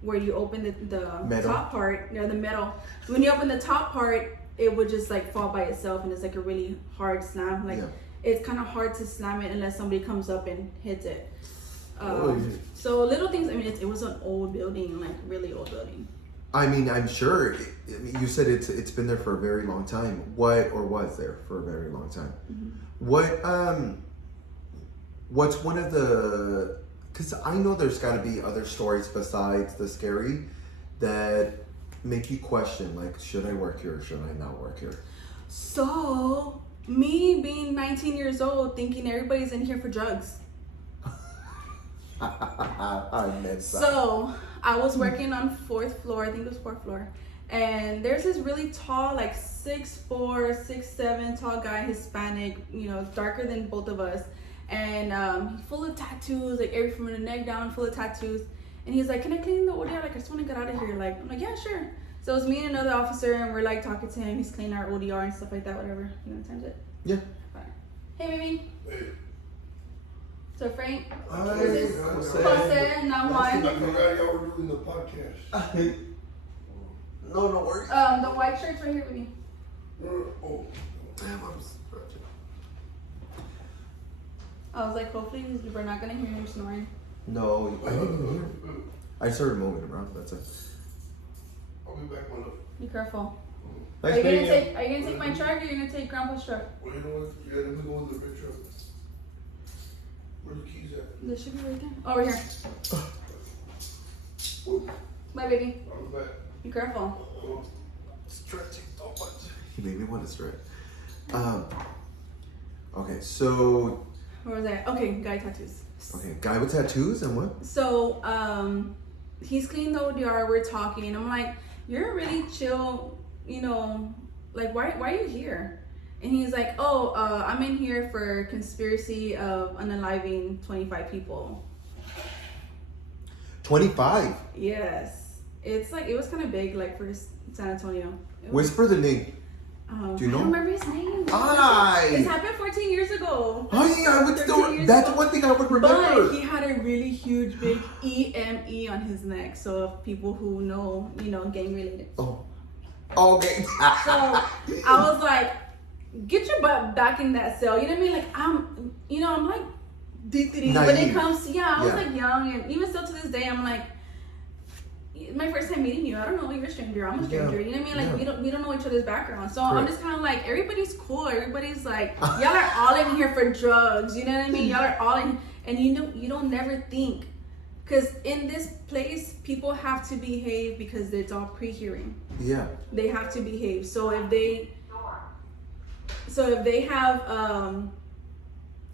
where you open the top part, the metal. When you open the top part, it would just like fall by itself, and it's like a really hard slam. Like, it's kind of hard to slam it unless somebody comes up and hits it. So little things. I mean, it was an old building, like really old building. I mean, I'm sure. You said it's been there for a very long time. What, or was there for a very long time? Mm-hmm. What's one of the? Because I know there's got to be other stories besides the scary that make you question, like, should I work here or should I not work here? So, me being 19 years old, thinking everybody's in here for drugs. I meant that. So, I was working on 4th floor, I think it was 4th floor. And there's this really tall, like 6'4", 6'7" tall guy, Hispanic, you know, darker than both of us. And he's full of tattoos, like every from the neck down, full of tattoos. And he's like, can I clean the ODR? Like, I just want to get out of here. Like, I'm like, yeah, sure. So it was me and another officer, and we're like talking to him. He's cleaning our ODR and stuff like that, whatever. You know what time's it? Yeah. Fine. Hey, baby. Hey. So Frank, Hi. this is Jose, now Juan. I forgot y'all were doing the podcast. No worries. The white shirt's right here with me. Oh. Damn, I'm stretching. I was like, hopefully we're not gonna hear him snoring. No, I didn't even hear him. I started moving around. That's it. I'll be back on the. Be careful. Are Thanks, you gonna baby. take my truck, or are you gonna take Grandpa's truck? Well, you know what? You gotta go in the big truck. Where's the keys at? This should be right there. Over here. Bye, baby. I'll be back. Be careful. Stretching so much. He made me want to stretch. Okay, so. Where was I? Okay, guy tattoos. Okay, guy with tattoos and what? So, he's cleaning the ODR, we're talking, and I'm like, you're really chill, you know, like, why are you here? And he's like, oh, I'm in here for conspiracy of unaliving 25 people. 25? Yes. It's like, it was kind of big, like, for San Antonio. Whisper the name. Do you know? I don't remember his name. It happened 14 years ago. I would still. That's one thing I would remember. But he had a really huge, big EME on his neck. So people who know, you know, gang related. Oh. Okay. So I was like, get your butt back in that cell. You know what I mean? Like, I'm like, when it comes to, I was like young, and even still to this day, I'm like, my first time meeting you, I don't know, you're a stranger, I'm a stranger, you know what I mean? Like, we don't know each other's background. So I'm just kind of like, everybody's cool, everybody's like, y'all are all in here for drugs, you know what I mean? Y'all are all in, and you don't never think, because in this place, people have to behave because it's all pre-hearing. Yeah. They have to behave. So if they have,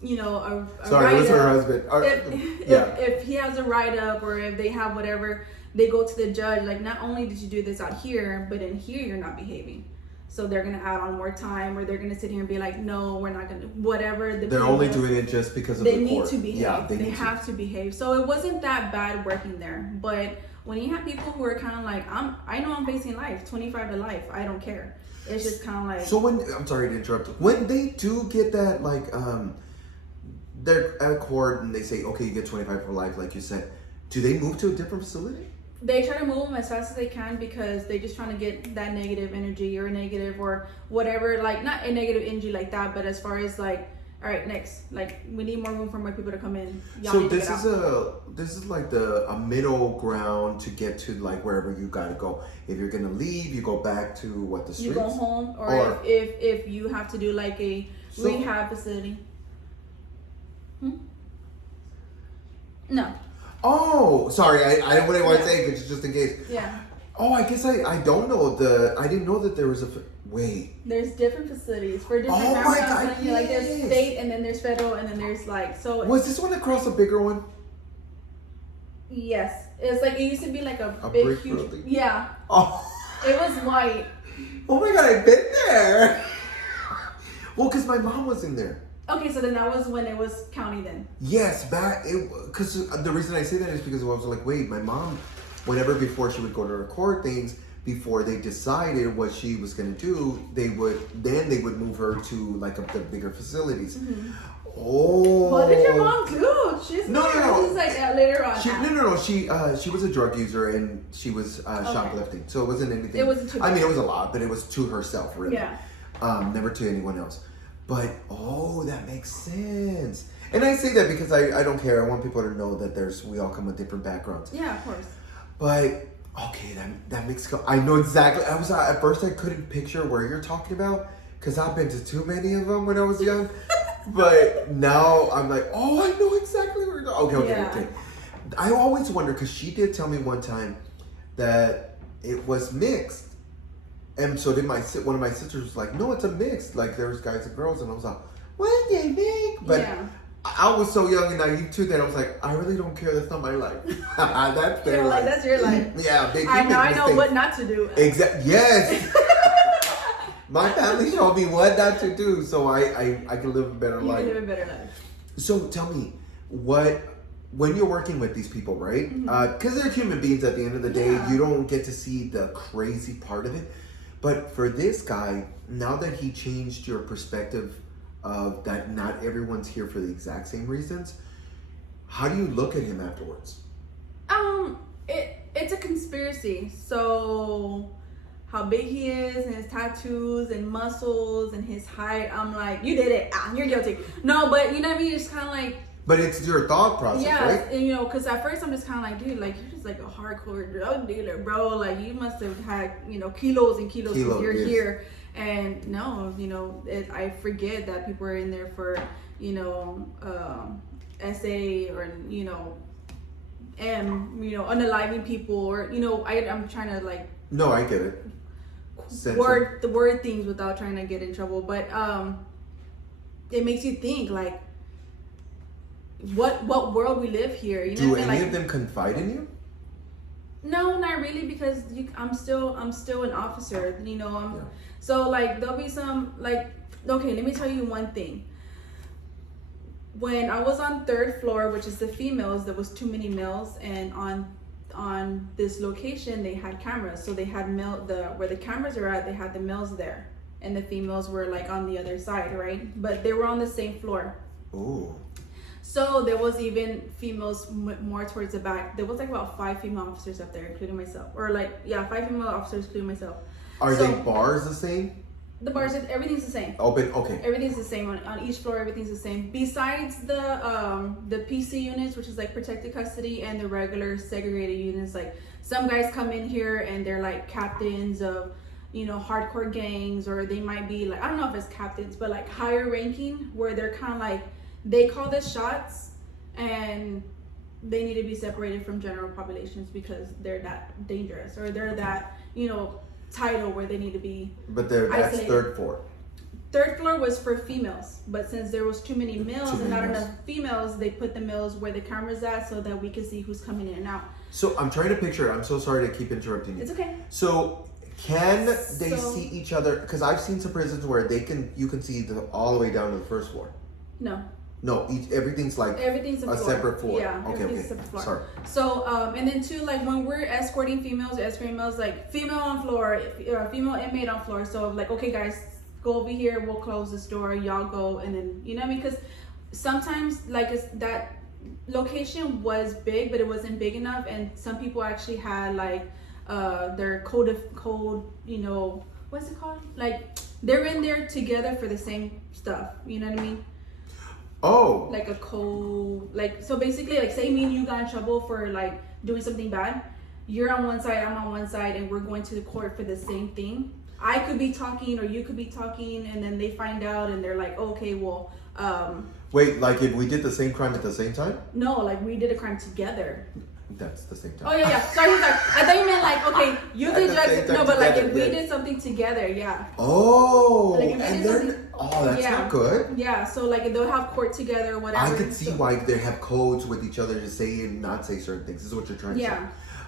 you know, sorry, it was her husband. If he has a write-up, or if they have whatever, they go to the judge, like, not only did you do this out here, but in here you're not behaving. So they're gonna add on more time, or they're gonna sit here and be like, no, we're not gonna, whatever. They're only doing it just because of they the need court. to behave. Yeah, they have to behave. So it wasn't that bad working there. But when you have people who are kind of like, I know I'm facing life, 25 to life. I don't care. It's just kind of like. So I'm sorry to interrupt. When they do get that, like, they're at court and they say, okay, you get 25 for life, like you said, do they move to a different facility? They try to move them as fast as they can because they're just trying to get that negative energy or negative or whatever, like not a negative energy like that, but as far as like, all right, next, like we need more room for more people to come in. So this is like a middle ground to get to like wherever you gotta go. If you're gonna leave, you go back to what the streets. You go home, or if you have to do like a rehab facility. No. Oh, sorry. I didn't want to say it just in case. Yeah. Oh, I guess I don't know I didn't know that there was wait. There's different facilities for different. Oh my God! Like, like there's state, and then there's federal, and then there's like so. Was this one across a bigger one? Yes, it's like it used to be like a big, brick huge. building? Yeah. Oh. It was white. Oh my God! I've been there. Well, because my mom was in there. Okay, so then that was when it was county then. Yes, because the reason I say that is because I was like, wait, my mom, whenever before she would go to record things, before they decided what she was going to do, they would move her to like the bigger facilities. Mm-hmm. Oh. What did your mom do? She's no. This is like later on. No. She was a drug user and she was shoplifting, so it wasn't anything. It wasn't too bad. I mean, it was a lot, but it was to herself, really. Yeah. Never to anyone else. But that makes sense. And I say that because I don't care. I want people to know that we all come with different backgrounds. Yeah, of course. But okay, that makes I know exactly. At first I couldn't picture where you're talking about because I've been to too many of them when I was young. But now I'm like, oh, I know exactly where you're going. Okay. I always wonder because she did tell me one time that it was mixed. And so did one of my sisters was like, no, it's a mix. Like there's guys and girls, and I was like, what they make? But I was so young and naive too that I was like, I really don't care. That's not my life. That's their life. That's your life. Yeah, I know what not to do. Exactly. Yes. My family showed me what not to do, so I can live a better life. You can live a better life. So tell me, when you're working with these people, right? Because they're human beings at the end of the day, you don't get to see the crazy part of it. But for this guy, now that he changed your perspective of that not everyone's here for the exact same reasons, how do you look at him afterwards? It's a conspiracy. So how big he is and his tattoos and muscles and his height, I'm like, you did it. You're guilty. No, but you know what I mean? It's kind of like. But it's your thought process, right? And because at first I'm just kind of like, dude, like you're just like a hardcore drug dealer, bro. Like you must have had, kilos and kilos since you're here. And no, I forget that people are in there for, SA or, unaliving people or, I'm trying to like. No, I get it. Word things without trying to get in trouble. But it makes you think like, what world we live here? Do any of them confide in you? No, not really, because I'm still an officer. So like there'll be some like, okay, let me tell you one thing. When I was on 3rd floor, which is the females, there was too many males, and on this location they had cameras. So they had where the cameras are at, they had the males there, and the females were like on the other side, right? But they were on the same floor. Oh. So there was even females more towards the back. There was like about 5 female officers up there, including myself. Or 5 female officers, including myself. Are they bars the same? The bars, everything's the same. Open, okay. Everything's the same on each floor. Everything's the same. Besides the PC units, which is like protected custody, and the regular segregated units. Like some guys come in here and they're like captains of, hardcore gangs, or they might be like, I don't know if it's captains, but like higher ranking, where they're kind of like, they call the shots and they need to be separated from general populations because they're that dangerous, or they're that, title where they need to be. But that's isolated. 3rd floor. third floor was for females, but since there was too many males and not males. enough females, they put the males where the camera's at so that we could see who's coming in and out. So I'm trying to picture. I'm so sorry to keep interrupting you. It's okay. So can they see each other? Because I've seen some prisons where you can see all the way down to the first floor. No, everything's like everything's a separate floor. Yeah, okay. A separate floor. Sorry. So, and then too, like when we're escorting females, escorting males, like female on floor, female inmate on floor. So like, okay, guys, go over here. We'll close this door. Y'all go, and then because sometimes like that location was big, but it wasn't big enough, and some people actually had like their code. What's it called? Like they're in there together for the same stuff. You know what I mean? Oh. Like a so basically, like say me and you got in trouble for like doing something bad. You're on one side, I'm on one side, and we're going to the court for the same thing. I could be talking or you could be talking, and then they find out and they're like, okay, well, wait, like if we did the same crime at the same time? No, like we did a crime together. That's the same time. Oh yeah. Sorry. I thought you meant like, okay, you did drugs. No, but like if we did something together, yeah. Oh, like and then that's not good. Yeah, so like they'll have court together, whatever. I could see why they have codes with each other to say and not say certain things. This is what you're trying to say.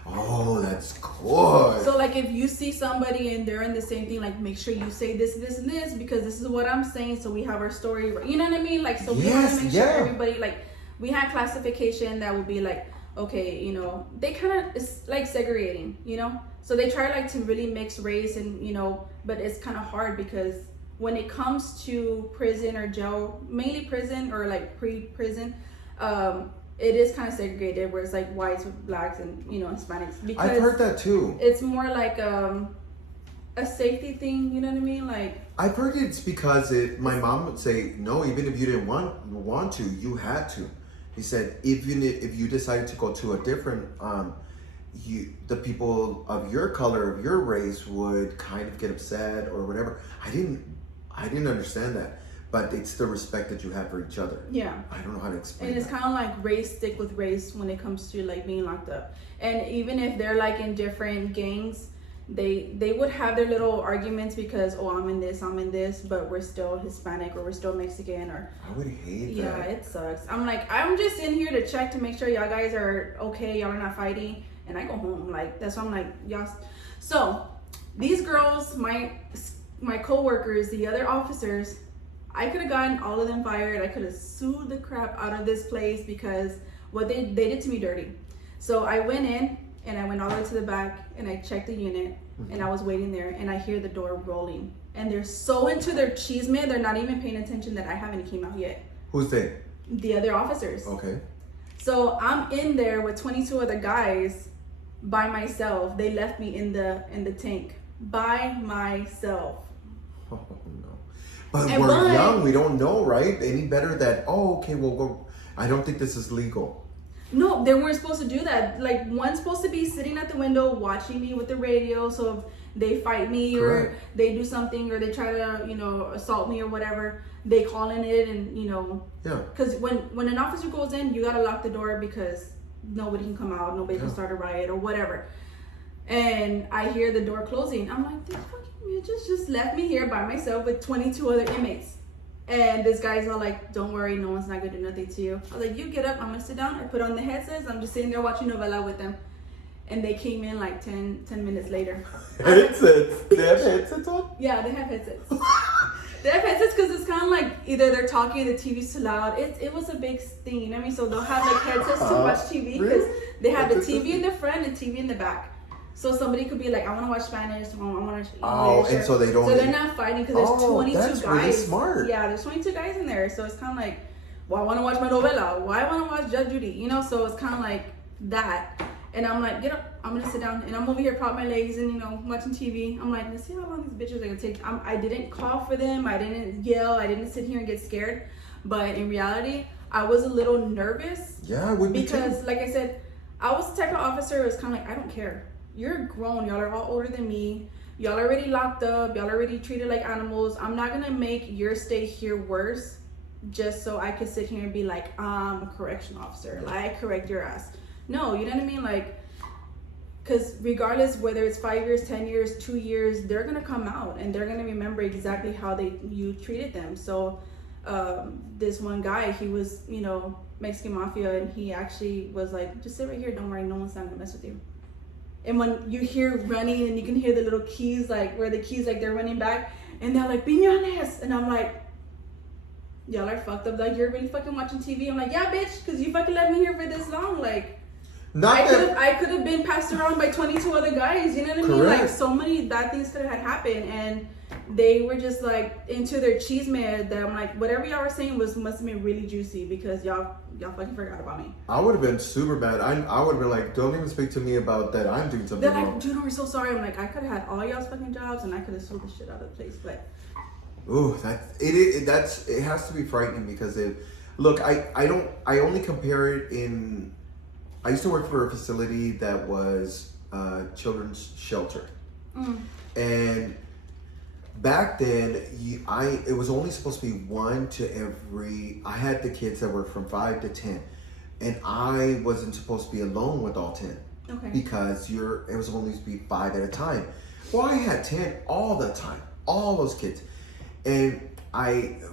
Oh, that's good. So like if you see somebody and they're in the same thing, like make sure you say this, this, and this because this is what I'm saying. So we have our story. You know what I mean? Like so we want to make sure everybody like we had classification that would be like. Okay, they kind of, it's like segregating, so they try like to really mix race and, but it's kind of hard because when it comes to prison or jail, mainly prison or like pre-prison, it is kind of segregated where it's like whites with blacks and, Hispanics. Because I've heard that too. It's more like a safety thing, you know what I mean? Like I've heard it's because my mom would say, no, even if you didn't want to, you had to. He said, if you decided to go to a different, the people of your color, of your race, would kind of get upset or whatever. I didn't understand that, but it's the respect that you have for each other. Yeah. I don't know how to explain. And it's kind of like race stick with race when it comes to like being locked up. And even if they're like in different gangs, they would have their little arguments because I'm in this, but we're still Hispanic or we're still Mexican or I would hate that. Yeah, it sucks. I'm just in here to check to make sure y'all guys are okay, y'all are not fighting, and I go home. Like that's why I'm like y'all. So these girls, my co-workers, the other officers, I could have gotten all of them fired. I could have sued the crap out of this place because what they did to me dirty. So I went in. And I went all the way to the back and I checked the unit and I was waiting there and I hear the door rolling. And they're so into their chisme, they're not even paying attention that I haven't came out yet. Who's they? The other officers. Okay. So I'm in there with 22 other guys by myself. They left me in the tank by myself. Oh no. But we're young, we don't know, right? Any better that, okay, we'll go. I don't think this is legal. No, they weren't supposed to do that. Like, one's supposed to be sitting at the window watching me with the radio. So if they fight me or they do something or they try to, assault me or whatever, they call in it and, Yeah. Because when an officer goes in, you got to lock the door because nobody can come out. Nobody can start a riot or whatever. And I hear the door closing. I'm like, this fucking bitches just left me here by myself with 22 other inmates. And this guy's all like, don't worry, no one's not gonna do nothing to you. I was like, you get up, I'm gonna sit down. I put on the headsets, I'm just sitting there watching novela with them. And they came in like 10 minutes later. Headsets? They have headsets on? Yeah, they have headsets. They have headsets because it's kind of like either they're talking, the TV's too loud. It was a big thing, you know what I mean? So they'll have like headsets to watch TV because they have the TV in the front and TV in the back. So somebody could be like, I want to watch Spanish, I want to watch English. Oh, and so they don't. So they're not fighting because there's 22 that's guys. Really smart. Yeah, there's 22 guys in there. So it's kind of like, well, I want to watch my novela. Why I want to watch Judge Judy? So it's kind of like that. And I'm like, get up, I'm going to sit down. And I'm over here propping my legs and, watching TV. I'm like, let's see how long these bitches are going to take. I didn't call for them. I didn't yell. I didn't sit here and get scared. But in reality, I was a little nervous. Yeah, I would be because, too. like I said, I was the type of officer who was kind of like, I don't care. You're grown. Y'all are all older than me. Y'all already locked up. Y'all already treated like animals. I'm not going to make your stay here worse just so I could sit here and be like, I'm a correctional officer. Like, I correct your ass. No, you know what I mean? Like, because regardless whether it's 5 years, 10 years, 2 years, they're gonna come out and they're gonna remember exactly how you treated them. So this one guy, he was, you know, Mexican mafia, and he actually was like, just sit right here, don't worry, no one's not gonna mess with you. And when you hear running and you can hear the little keys, like where the keys, like they're running back, and they're like, piñones, and I'm like, y'all are fucked up, like you're really fucking watching TV. I'm like, yeah, bitch, because you fucking let me here for this long. Like, I could have been passed around by 22 other guys, you know what I mean? Correct. Like, so many bad things could have happened, and they were just like into their cheese man, that I'm like, whatever y'all were saying must have been really juicy, because y'all fucking forgot about me. I would have been super mad. I would have been like, don't even speak to me about that. I'm doing something They're wrong. like, dude, we're so sorry. I'm like, I could have had all y'all's fucking jobs, and I could have sold the shit out of the place, but... Ooh, it has to be frightening, because I only compare it in. I used to work for a facility that was children's shelter, and back then it was only supposed to be 1 to every. I had the kids that were from 5 to 10, and I wasn't supposed to be alone with all 10. Okay. Because it was only supposed to be 5 at a time. Well, I had 10 all the time, all those kids. And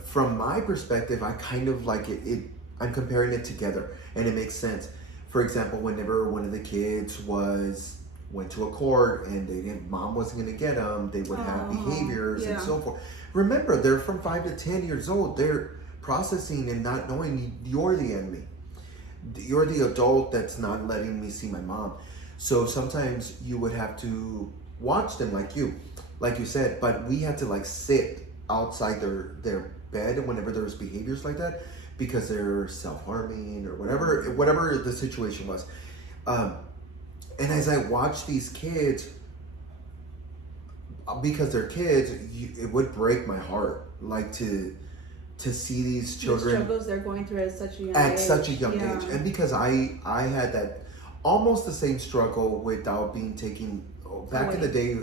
from my perspective, I kind of like it. I'm comparing it together, and it makes sense. For example, whenever one of the kids went to a court and mom wasn't going to get them, they would have behaviors and so forth. Remember, they're from 5 to 10 years old. They're processing and not knowing you're the enemy. You're the adult that's not letting me see my mom. So sometimes you would have to watch them like you said, but we had to like sit outside their bed whenever there was behaviors like that, because they're self-harming or whatever the situation was. And as I watched these kids, because they're kids, it would break my heart, like to see these children, the struggles they're going through at such a young age. And because I had that almost the same struggle without being taken back in the day.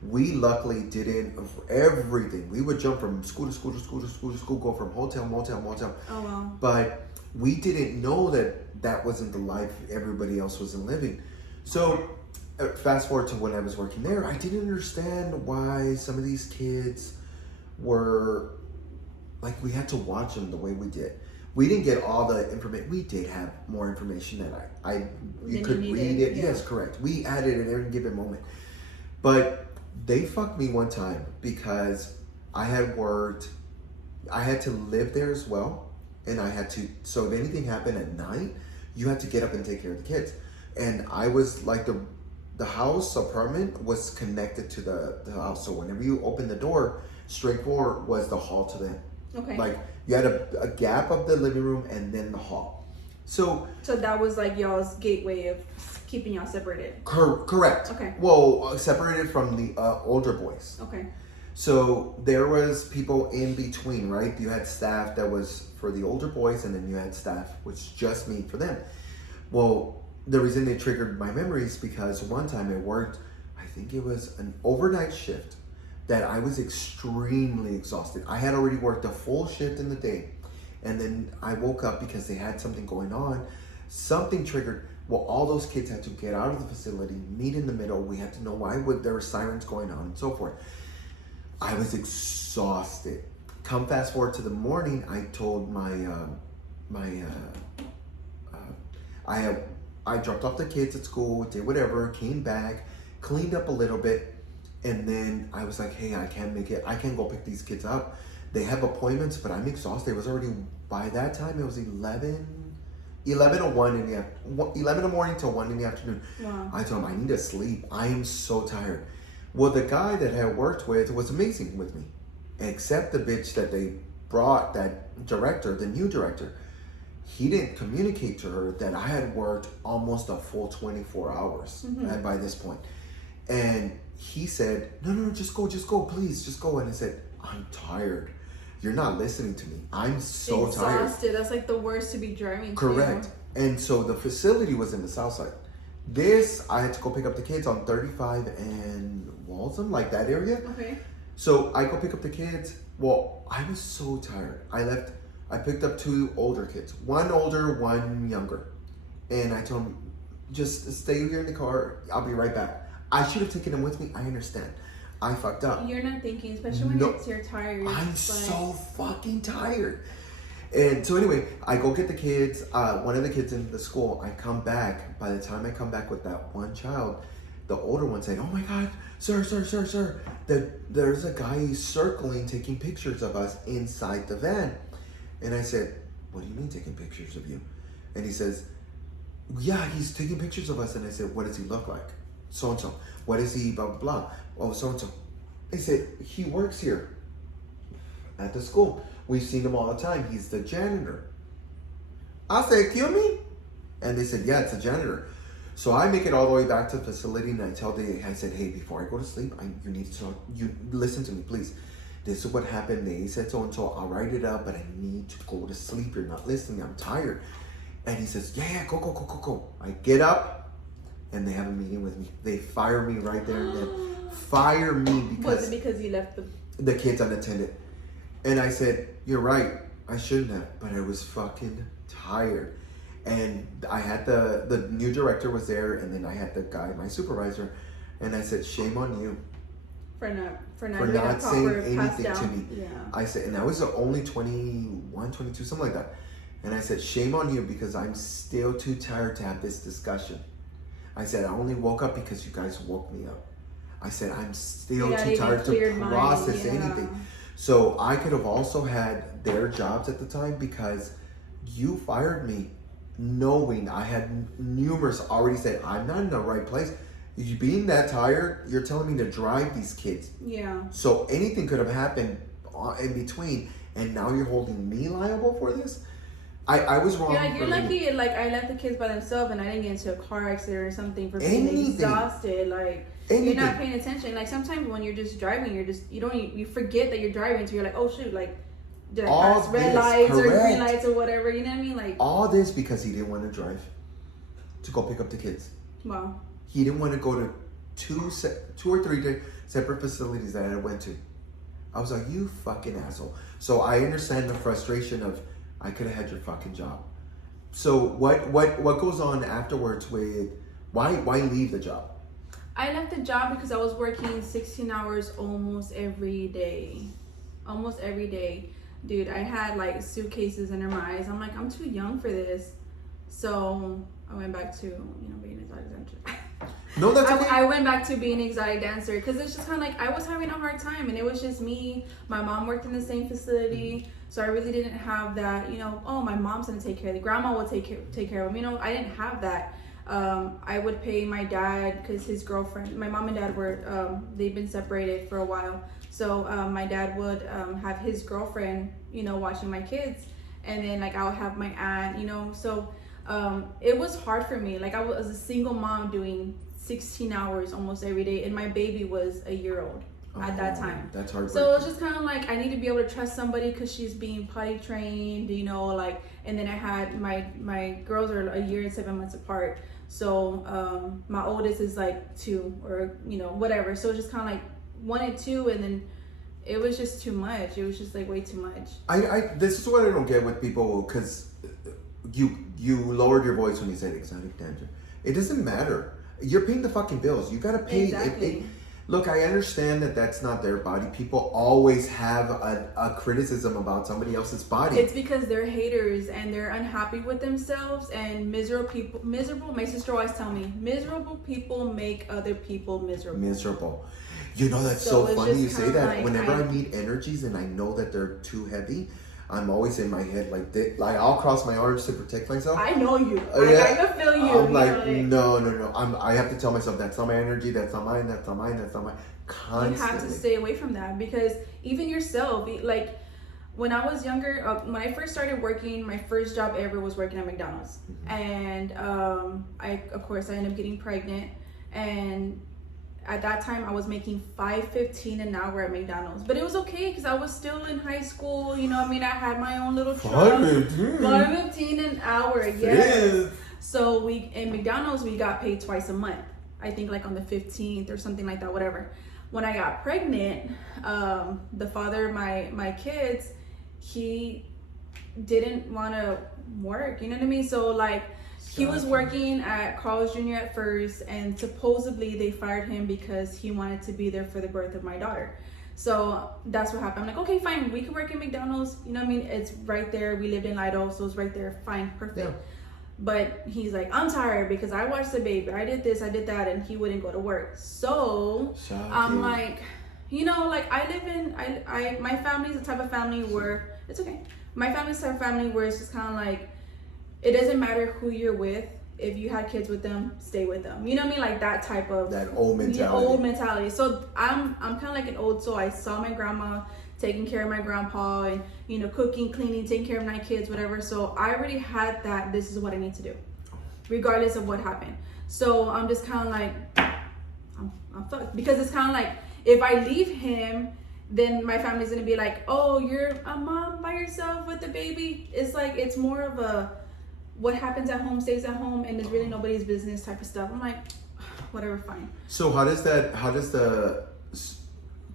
We luckily didn't. Everything, we would jump from school to school to school to school to school, go from hotel, motel. Oh wow. But we didn't know that wasn't the life everybody else wasn't living. So fast forward to when I was working there, I didn't understand why some of these kids were like, we had to watch them the way we did. We didn't get all the information. We did have more information that you could read it. Yeah. Yes, correct. We added it at every given moment. But they fucked me one time because I had to live there as well. And so if anything happened at night, you had to get up and take care of the kids. And I was like, the house apartment was connected to the house. So whenever you opened the door, straight forward was the hall to them. Okay. Like you had a gap of the living room and then the hall. So that was like y'all's gateway of keeping y'all separated. Correct. Okay. Well, separated from the older boys. Okay. So there was people in between, right? You had staff that was for the older boys, and then you had staff which just me for them. Well, the reason it triggered my memories because one time I worked, I think it was an overnight shift, that I was extremely exhausted. I had already worked a full shift in the day, and then I woke up because they had something going on. Something triggered. Well, all those kids had to get out of the facility, meet in the middle. We had to know why there were sirens going on and so forth. I was exhausted. Come fast forward to the morning, I told I dropped off the kids at school, did whatever, came back, cleaned up a little bit, and then I was like, hey, I can't make it. I can't go pick these kids up. They have appointments, but I'm exhausted. It was already, by that time, it was 11 or 1 in the 11 in the morning till 1 in the afternoon. Wow. I told him, I need to sleep. I am so tired. Well, the guy that I had worked with was amazing with me, except the bitch that they brought, that director, the new director. He didn't communicate to her that I had worked almost a full 24 hours by this point. And he said, no, just go, please, just go. And I said, I'm tired. You're not listening to me. I'm so tired. Exhausted. That's like the worst to be driving. Correct. To. And so the facility was in the south side. I had to go pick up the kids on 35 and Waltham, like that area. Okay. So I go pick up the kids. Well, I was so tired. I picked up 2 older kids. One older, one younger. And I told them, just stay here in the car. I'll be right back. I should have taken him with me. I understand. I fucked up. You're not thinking, especially when you're tired. I'm so fucking tired. And so anyway, I go get the kids, one of the kids in the school. I come back. By the time I come back with that one child, the older one said, "Oh my God, sir. There's a guy circling, taking pictures of us inside the van." And I said, "What do you mean taking pictures of you?" And he says, "Yeah, he's taking pictures of us." And I said, "What does he look like?" So-and-so. "What is he, blah, blah, blah?" "Oh, so-and-so." They said, "He works here at the school. We've seen him all the time. He's the janitor." I said, "Excuse me?" And they said, "Yeah, it's a janitor." So I make it all the way back to the facility, and I said, "Hey, before I go to sleep, you need to listen to me, please. This is what happened. They said so-and-so. I'll write it up, but I need to go to sleep. You're not listening. I'm tired." And he says, yeah, go. I get up, and they have a meeting with me. They fire me right there and then. Fire me because... Was it because you left the kids unattended? And I said, "You're right. I shouldn't have." But I was fucking tired. And I had the new director was there, and then I had the guy, my supervisor, and I said, "Shame on you for not saying anything to me." Yeah. I said, and I was only 21, 22, something like that. And I said, "Shame on you, because I'm still too tired to have this discussion." I said, "I only woke up because you guys woke me up." I said, "I'm still too tired to process anything." So I could have also had their jobs at the time, because you fired me knowing I had numerous already said, "I'm not in the right place. You being that tired, you're telling me to drive these kids." Yeah. So anything could have happened in between, and now you're holding me liable for this? I was wrong. Yeah, you're lucky. Like, I left the kids by themselves, and I didn't get into a car accident or something for being exhausted. Like, you're not paying attention. Like, sometimes when you're just driving, you forget that you're driving. So you're like, "Oh shoot, like, did I pass red lights or green lights or whatever?" You know what I mean? Like, all this because he didn't want to drive to go pick up the kids. Wow. He didn't want to go to two or three separate facilities that I went to. I was like, "You fucking asshole." So I understand the frustration of, I could have had your fucking job. So what goes on afterwards with why leave the job? I left the job because I was working 16 hours almost every day. Dude, I had like suitcases under my eyes. I'm like, I'm too young for this. So I went back to, being an exotic dancer. No, that's okay. I went back to being an exotic dancer because it's just kind of like I was having a hard time, and it was just me. My mom worked in the same facility, so I really didn't have that. Oh, my mom's gonna take care of it. Grandma will take care of them. I didn't have that. I would pay my dad because his girlfriend, my mom and dad were, they've been separated for a while. So my dad would have his girlfriend, watching my kids, and then like I would have my aunt, So it was hard for me. Like I was a single mom doing 16 hours almost every day, and my baby was a year-old at that time. That's hard. So it's just kind of like I need to be able to trust somebody because she's being potty trained, like. And then I had my girls are a year and 7 months apart. So my oldest is like 2 or whatever. So it's just kind of like 1 and 2, and then it was just too much. It was just like way too much. This is what I don't get with people, because you lowered your voice when you said exotic dancer. It doesn't matter. You're paying the fucking bills. You gotta pay. Exactly. Look, I understand that that's not their body. People always have a criticism about somebody else's body. It's because they're haters and they're unhappy with themselves, and miserable. My sister always tell me, miserable people make other people miserable. That's so funny you say that. Like Whenever I meet energies and I know that they're too heavy, I'm always in my head like this, like I'll cross my arms to protect myself. I know you. Yeah. I can feel you. I'm like, no. I have to tell myself that's not my energy. That's not mine. That's not mine. That's not mine. Constantly. You have to stay away from that, because even yourself, like when I was younger, when I first started working, my first job ever was working at McDonald's, and I ended up getting pregnant, and at that time I was making $5.15 an hour at McDonald's, but it was okay because I was still in high school. I had my own little truck. $5.15 an hour, yes. So in McDonald's we got paid twice a month. I think like on the 15th or something like that, whatever. When I got pregnant, the father of my kids, he didn't want to work. You know what I mean? So like He was working at Carl's Jr. at first, and supposedly they fired him because he wanted to be there for the birth of my daughter. So that's what happened. I'm like, okay, fine, we can work at McDonald's. You know what I mean? It's right there. We lived in Lido, so it's right there. Fine, perfect. Yeah. But he's like, I'm tired because I watched the baby. I did this, I did that, and he wouldn't go to work. So I'm like, you know, like I live in, my family's the type of family where, it's okay. My family's the type of family where it's just kind of like, it doesn't matter who you're with. If you had kids with them, stay with them. You know what I mean? Like that type of that old mentality. Yeah, old mentality. So I'm kind of like an old soul. I saw my grandma taking care of my grandpa and, you know, cooking, cleaning, taking care of my kids, whatever. So I already had that. This is what I need to do, regardless of what happened. So I'm just kind of like, I'm fucked, because it's kind of like if I leave him, then my family's gonna be like, oh, you're a mom by yourself with the baby. It's like it's more of a what happens at home stays at home, and it's really nobody's business type of stuff. I'm like, whatever, fine. So how does the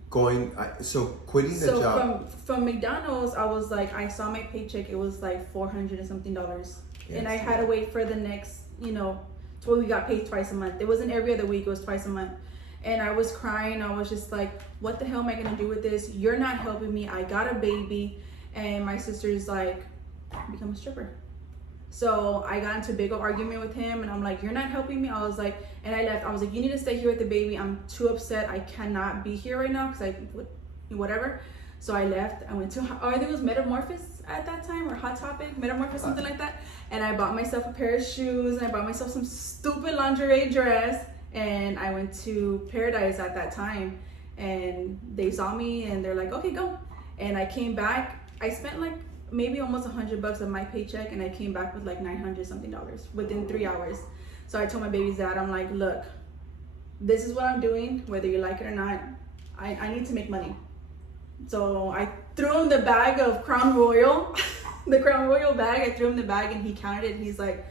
going, so quitting the job? From McDonald's, I was like, I saw my paycheck, it was like $400 and something. Yes, and I had to wait for the next, you know, till we got paid twice a month. It wasn't every other week, it was twice a month. And I was crying. I was just like, what the hell am I gonna do with this? You're not helping me. I got a baby. And my sister's like, become a stripper. So I got into a big old argument with him, and I'm like, you're not helping me. I was like, and I left. I was like, you need to stay here with the baby. I'm too upset. I cannot be here right now because whatever. So I left. I went to, I think it was Metamorphosis at that time, or Hot Topic, Metamorphosis, something like that. And I bought myself a pair of shoes, and I bought myself some stupid lingerie dress. And I went to Paradise at that time, and they saw me, and they're like, okay, go. And I came back. I spent like maybe almost $100 of my paycheck, and I came back with like $900 something within 3 hours. So I told my baby's dad, I'm like, look, this is what I'm doing, whether you like it or not. I need to make money. So I threw him the bag of Crown Royal, the Crown Royal bag. I threw him the bag, and he counted it, and he's like,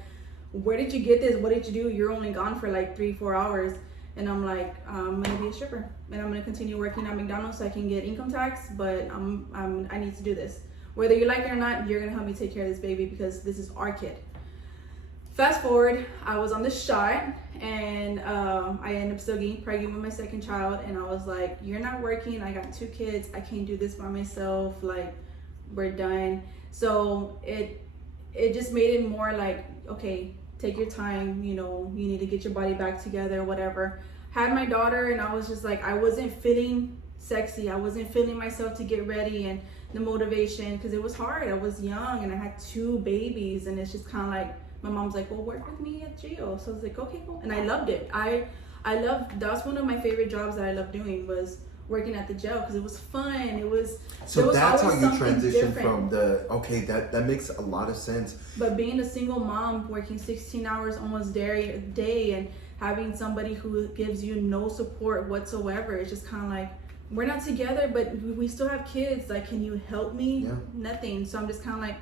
where did you get this? What did you do? You're only gone for like 3-4 hours. And I'm like, I'm gonna be a stripper, and I'm gonna continue working at McDonald's so I can get income tax, but I need to do this. Whether you like it or not, you're gonna help me take care of this baby because this is our kid. Fast forward, I was on the shot, and I ended up still getting pregnant with my second child, and I was like, you're not working, I got 2 kids, I can't do this by myself, like, we're done. So it just made it more like, okay, take your time, you know, you need to get your body back together, whatever. Had my daughter, and I was just like, I wasn't feeling sexy, I wasn't feeling myself to get ready, and the motivation, because it was hard. I was young, and I had 2 babies, and it's just kind of like, my mom's like, well, work with me at jail. So I was like, okay, cool. And I loved it. I loved, that's one of my favorite jobs that I loved doing, was working at the jail, because it was fun. It was, so was that's how you transitioned different. From the, okay, that makes a lot of sense. But being a single mom, working 16 hours almost a day, and having somebody who gives you no support whatsoever, it's just kind of like, we're not together, but we still have kids. Like, can you help me? Yeah. Nothing. So I'm just kind of like,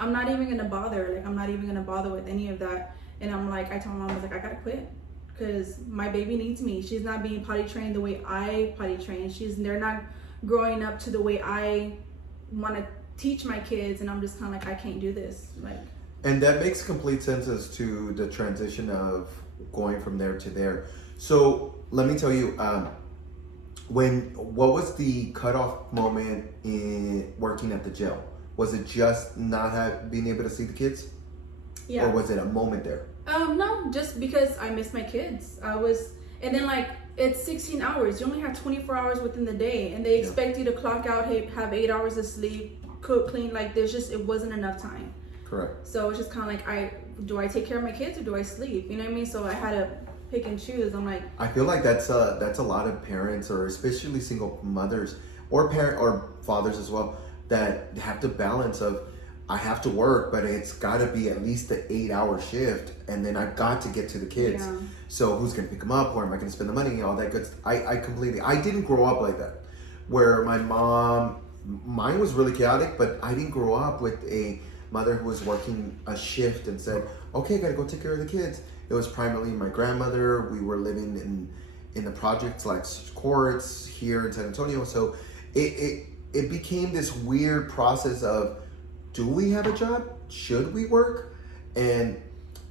I'm not even gonna bother. Like, I'm not even gonna bother with any of that. And I'm like, I told my mom, I was like, I gotta quit, because my baby needs me. She's not being potty trained the way I potty train. They're not growing up to the way I want to teach my kids. And I'm just kind of like, I can't do this. Like, and that makes complete sense as to the transition of going from there to there. So let me tell you, what was the cutoff moment in working at the jail? Was it just not being able to see the kids? Yeah. Or was it a moment there? No, just because I missed my kids. And then like, it's 16 hours. You only have 24 hours within the day, and they expect you to clock out, have 8 hours of sleep, cook, clean. Like, it wasn't enough time. Correct. So it's just kind of like, do I take care of my kids or do I sleep? You know what I mean? So I had to pick and choose. I'm like, I feel like that's a lot of parents, or especially single mothers, or fathers as well, that have to balance of, I have to work, but it's got to be at least the 8-hour shift, and then I've got to get to the kids. Yeah. So who's gonna pick them up? Where am I gonna spend the money? All that good stuff. I didn't grow up like that, where mine was really chaotic, but I didn't grow up with a mother who was working a shift and said, okay, I gotta go take care of the kids. It was primarily my grandmother. We were living in the projects like courts here in San Antonio. So it became this weird process of, do we have a job? Should we work? And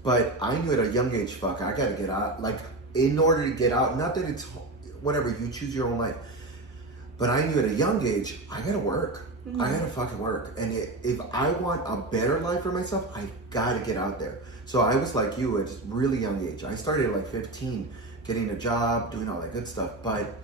But I knew at a young age, fuck, I gotta get out. Like, in order to get out, not that it's whatever, you choose your own life. But I knew at a young age, I gotta work. Mm-hmm. I gotta fucking work. And if I want a better life for myself, I gotta get out there. So I was like you at a really young age. I started at like 15, getting a job, doing all that good stuff. But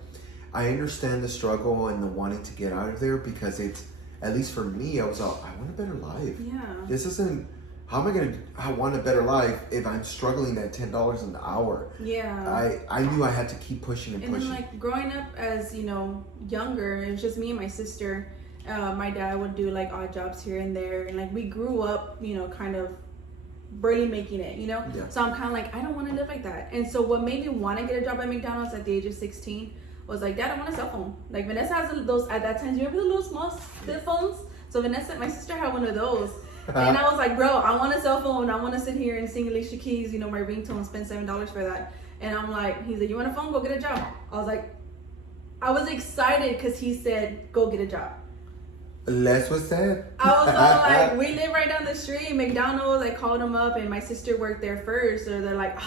I understand the struggle and the wanting to get out of there because it's, at least for me, I was all, I want a better life. Yeah. This isn't, how am I going to want a better life if I'm struggling at $10 an hour? Yeah. I knew I had to keep pushing and then pushing. like growing up as, younger, it was just me and my sister. My dad would do like odd jobs here and there. And like we grew up, kind of barely making it, Yeah. So I'm kind of like, I don't want to live like that. And so what made me want to get a job at McDonald's at the age of 16 was like, Dad, I want a cell phone. Like Vanessa has those, at that time, you remember the little small flip phones? So Vanessa, my sister had one of those. And I was like, bro, I want a cell phone. I want to sit here and sing Alicia Keys, my ringtone, spend $7 for that. And I'm like, he's like, you want a phone? Go get a job. I was excited because he said, go get a job. Less was said. I was all like, we live right down the street, McDonald's. I called him up and my sister worked there first. So they're like,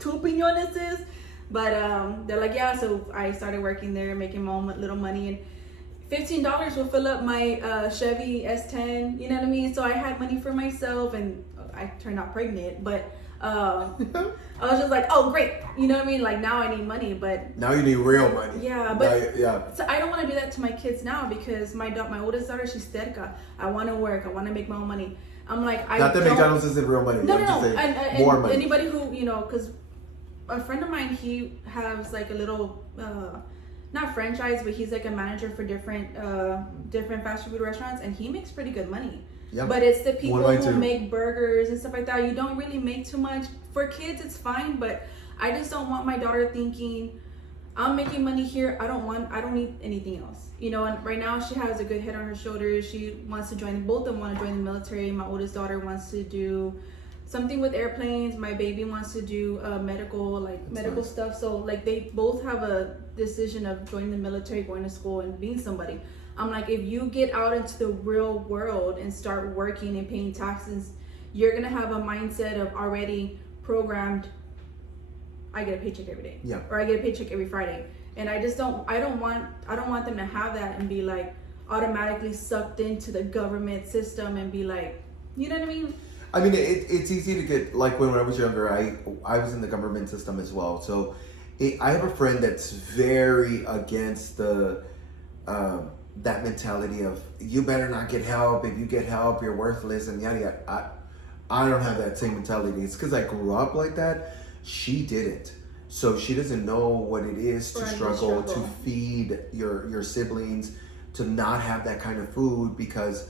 two piñones. But they're like, yeah. So I started working there, making my own little money. And $15 will fill up my Chevy S10, you know what I mean? So I had money for myself and I turned out pregnant, but I was just like, oh great, you know what I mean? Like now I need money, but now you need real money. Yeah, but yeah. So I don't want to do that to my kids now because my oldest daughter, she's terca. I want to work. I want to make my own money. I'm like, not that McDonald's isn't real money. No. And more money. Anybody who because a friend of mine, he has like a little. Not franchise, but he's like a manager for different fast food restaurants, and he makes pretty good money. Yep. But it's the people who make burgers and stuff like that. You don't really make too much. For kids, it's fine, but I just don't want my daughter thinking, I'm making money here. I don't need anything else. And right now she has a good head on her shoulders. She wants to both of them want to join the military. My oldest daughter wants to do something with airplanes. My baby wants to do medical stuff. So like they both have a decision of joining the military, going to school, and being somebody. I'm like, if you get out into the real world and start working and paying taxes, you're gonna have a mindset of already programmed. I get a paycheck every day, or I get a paycheck every Friday, and I don't want them to have that and be like automatically sucked into the government system and be like, you know what I mean? I mean, it's easy to get, like when I was younger, I was in the government system as well. So I have a friend that's very against that mentality of you better not get help. If you get help, you're worthless and yada yada. I don't have that same mentality. It's because I grew up like that. She didn't. So she doesn't know what it is to struggle, to feed your siblings, to not have that kind of food because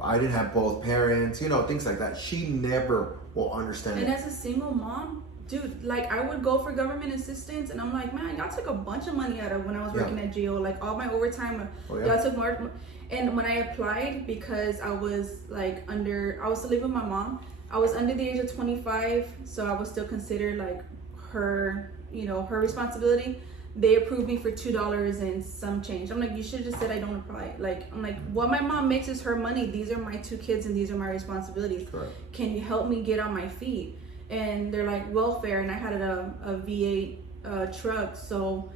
I didn't have both parents, things like that. She never will understand and it. As a single mom, dude, like I would go for government assistance and I'm like, man, y'all took a bunch of money out of when I was working at GO, like all my overtime, y'all took more. And when I applied, because I was like I was still living with my mom, I was under the age of 25, so I was still considered like her, her responsibility. They approved me for $2 and some change. I'm like, you should have just said I don't apply. Like, I'm like, what my mom makes is her money. These are my 2 kids and these are my responsibilities. Correct. Can you help me get on my feet? And they're like, welfare. And I had a V8 truck. So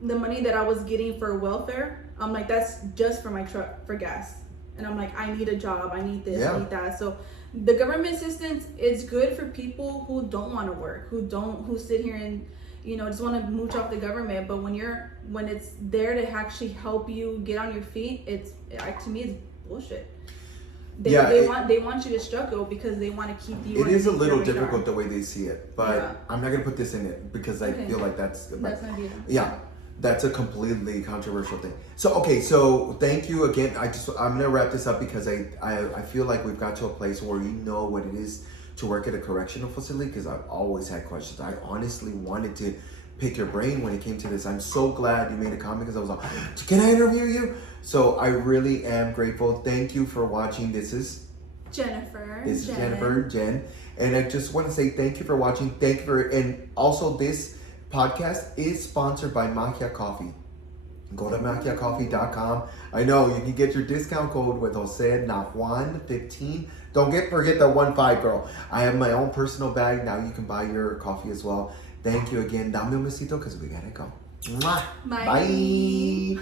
the money that I was getting for welfare, I'm like, that's just for my truck for gas. And I'm like, I need a job. I need this, I need that. So the government assistance is good for people who don't want to work, who sit here and just want to mooch off the government. But when it's there to actually help you get on your feet, to me it's bullshit. They want you to struggle because they want to keep you. It is a little difficult the way they see it, but I'm not gonna put this in it because I feel like that's not be that's a completely controversial thing. So thank you again. I'm gonna wrap this up because I feel like we've got to a place where you know what it is to work at a correctional facility, because I've always had questions. I honestly wanted to pick your brain when it came to this. I'm so glad you made a comment because I was like, can I interview you? So I really am grateful. Thank you for watching. This is Jennifer. Jen. And I just want to say thank you for watching. And also this podcast is sponsored by Magia Coffee. Go to maquiacoffee.com. I know you can get your discount code with Jose Najuan15. Don't forget the 15, girl. I have my own personal bag. Now you can buy your coffee as well. Thank you again. Dame un besito because we gotta go. Mwah. Bye. Bye.